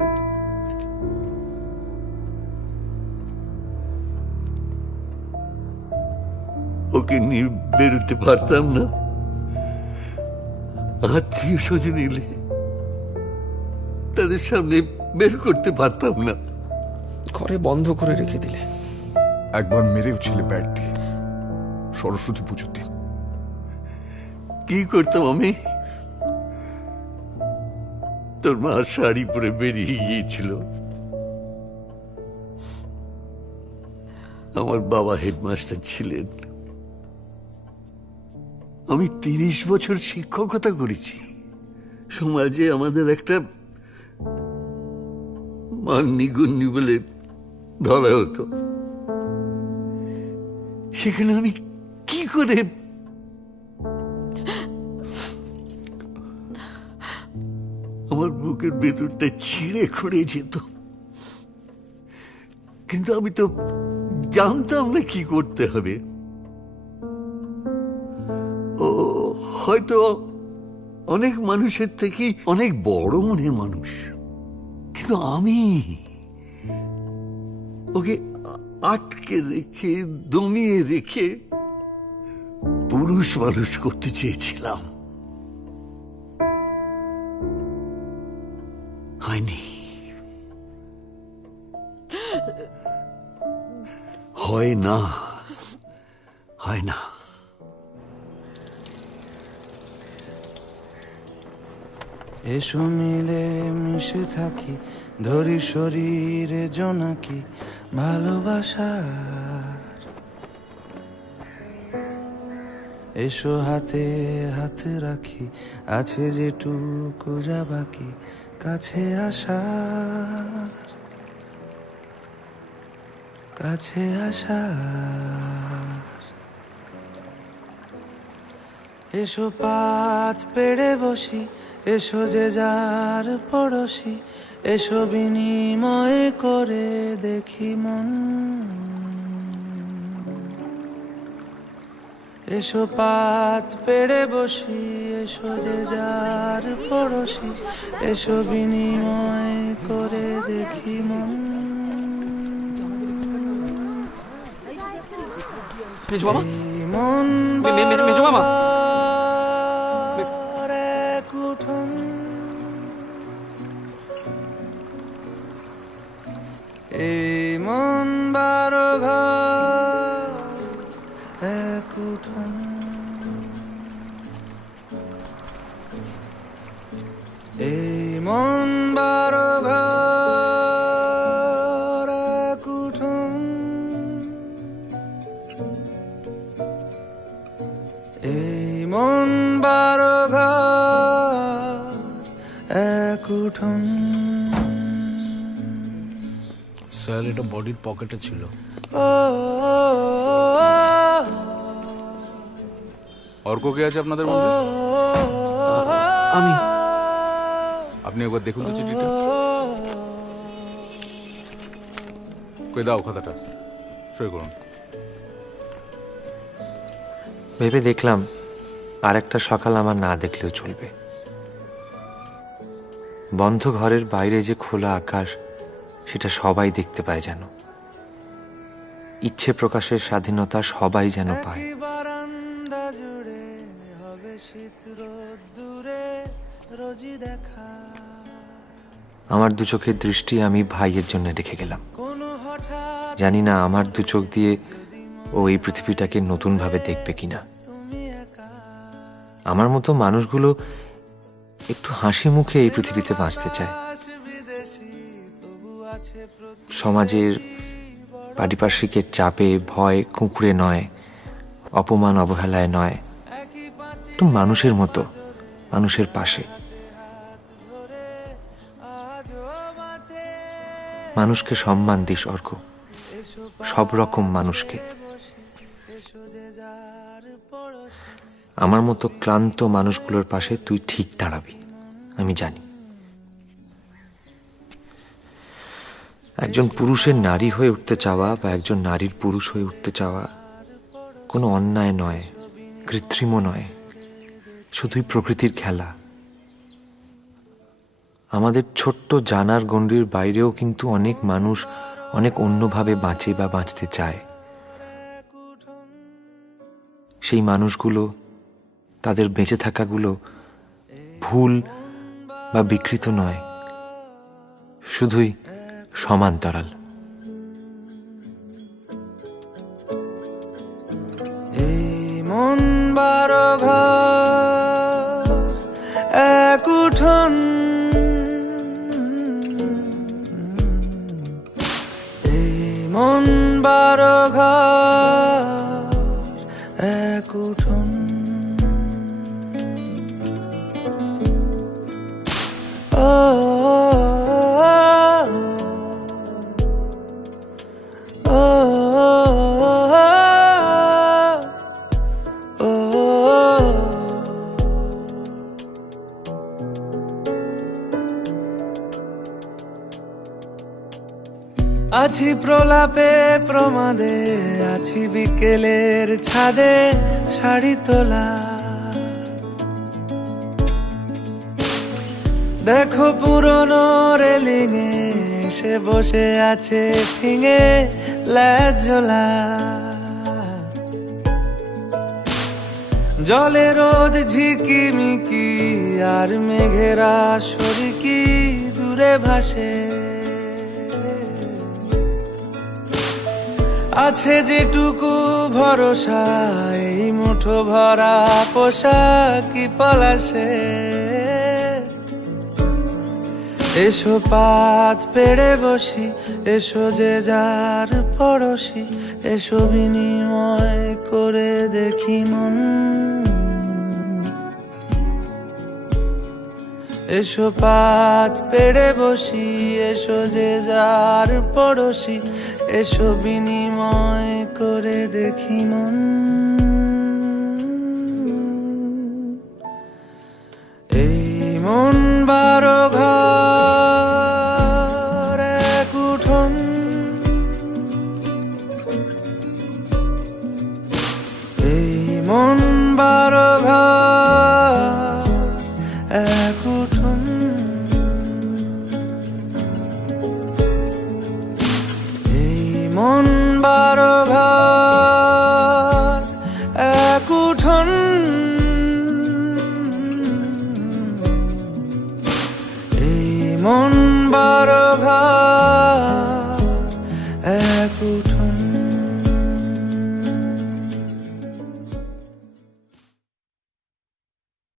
ওকে নিয়ে বেরোতে পারতাম না, আত্মীয় স্বজন এলে তাদের সামনে বের করতে পারতাম না। ঘরে বন্ধ করে রেখে দিলে। একবার মেরেও ছিলে ব্যাট দিয়ে, সরস্বতী পুজোর দিন। কি করতাম আমি? তোর মা শাড়ি পরে বেরিয়ে গিয়েছিল, আমার বাবা হেডমাস্টার ছিলেন, আমি 30 বছর শিক্ষকতা করেছি। সমাজে আমাদের একটা মান্যি গুন্নি বলে ধরা হতো, সেখানে আমি কি করে আমার বুকের ভেতরটা ছিঁড়ে খুঁড়ে যেত। কিন্তু আমি তো জানতাম না কি করতে হবে। ও হয়তো অনেক মানুষের থেকে অনেক বড় মনের মানুষ, কিন্তু আমি ওকে আটকে রেখে দমিয়ে রেখে পুরুষ মানুষ করতে চেয়েছিলাম, হয়নি। হয় না, হয় না। এসো মিলে মিশে থাকি, ধরি শরীরে জোনাকি ভালোবাসার। এসো হাতে হাত রাখি, আছে যেটুকু যা বাকি কাছে আসার, কাছে আসার। এসো পাত পেড়ে বসি, এসো যে যার পড়োশি, এসো বিনিময় করে দেখি মন। এসো পাত পেড়ে বসি, এসো যে যার পড়োশি, এসো বিনিময় করে দেখি মন। মেজো মামা, মন মেজো মামা, এই মন বারো ঘর এক উঠোন। এই মন বারো ঘর এক উঠোন। এই মন বারো ঘর এক উঠোন। স্যার, এটা বডির পকেটে ছিল। অর্ক কে আছে আপনাদের মধ্যে? আমি। আপনি একবার দেখুন তো চিঠিটা। কই দাও খাতাটা, সই করুন। ভেবে দেখলাম আর একটা সকাল আমার না দেখলেও চলবে। বন্ধ ঘরের বাইরে যে খোলা আকাশ, সেটা সবাই দেখতে পায় যেন। ইচ্ছে প্রকাশের স্বাধীনতা সবাই যেন পায়। বারান্দা জুড়ে হবে শীত রোদ্দুরে রোজই দেখা। আমার দু চোখের দৃষ্টি আমি ভাইয়ের জন্য রেখে গেলাম। জানি না আমার দু চোখ দিয়ে ও এই পৃথিবীটাকে নতুনভাবে দেখবে কিনা। আমার মতো মানুষগুলো একটু হাসি মুখে এই পৃথিবীতে বাঁচতে চায়। সমাজের পারিপার্শ্বিকের চাপে, ভয়, কুঁকড়ে নয়, অপমান অবহেলায় নয়, একটু মানুষের মতো, মানুষের পাশে। মানুষকে সম্মান দিস অর্ক, সব রকম মানুষকে। আমার মতো ক্লান্ত মানুষগুলোর পাশে তুই ঠিক দাঁড়াবি, আমি জানি। একজন পুরুষের নারী হয়ে উঠতে চাওয়া বা একজন নারীর পুরুষ হয়ে উঠতে চাওয়া কোনো অন্যায় নয়, কৃত্রিমও নয়, শুধুই প্রকৃতির খেলা। আমাদের ছোট্ট জানার গণ্ডির বাইরেও কিন্তু অনেক মানুষ অনেক অন্যভাবে বাঁচে বা বাঁচতে চায়। সেই মানুষগুলো, তাদের বেঁচে থাকাগুলো ভুল বা বিকৃত নয়, শুধুই সমান্তরাল। মন 12 ঘর এক উঠোন, এই মন 12 ঘর এক উঠোন। ও আছি প্রলাপে প্রমাদে, আছি বিকেলের ছাদে শাড়ি তোলা। দেখো পুরনো রেলিংয়ে সে বসে আছে ফিঙে ল্যাজ ঝোলা। জলে রোদ ঝিকিমিকি আর মেঘেরা শরিকি দূরে ভাসে। আছে যেটুকু ভরসা এই মুঠো ভরা পোশাক কি পলাশে। এসো পাত পেড়ে বসি, এসো যে যার পড়শি, এসো বিনিময় করে দেখি মন। এসো পাত পেড়ে বসি, এসো যে যার পড়শি, এসো বিনিময় করে দেখি মন। এই মন 12 ঘর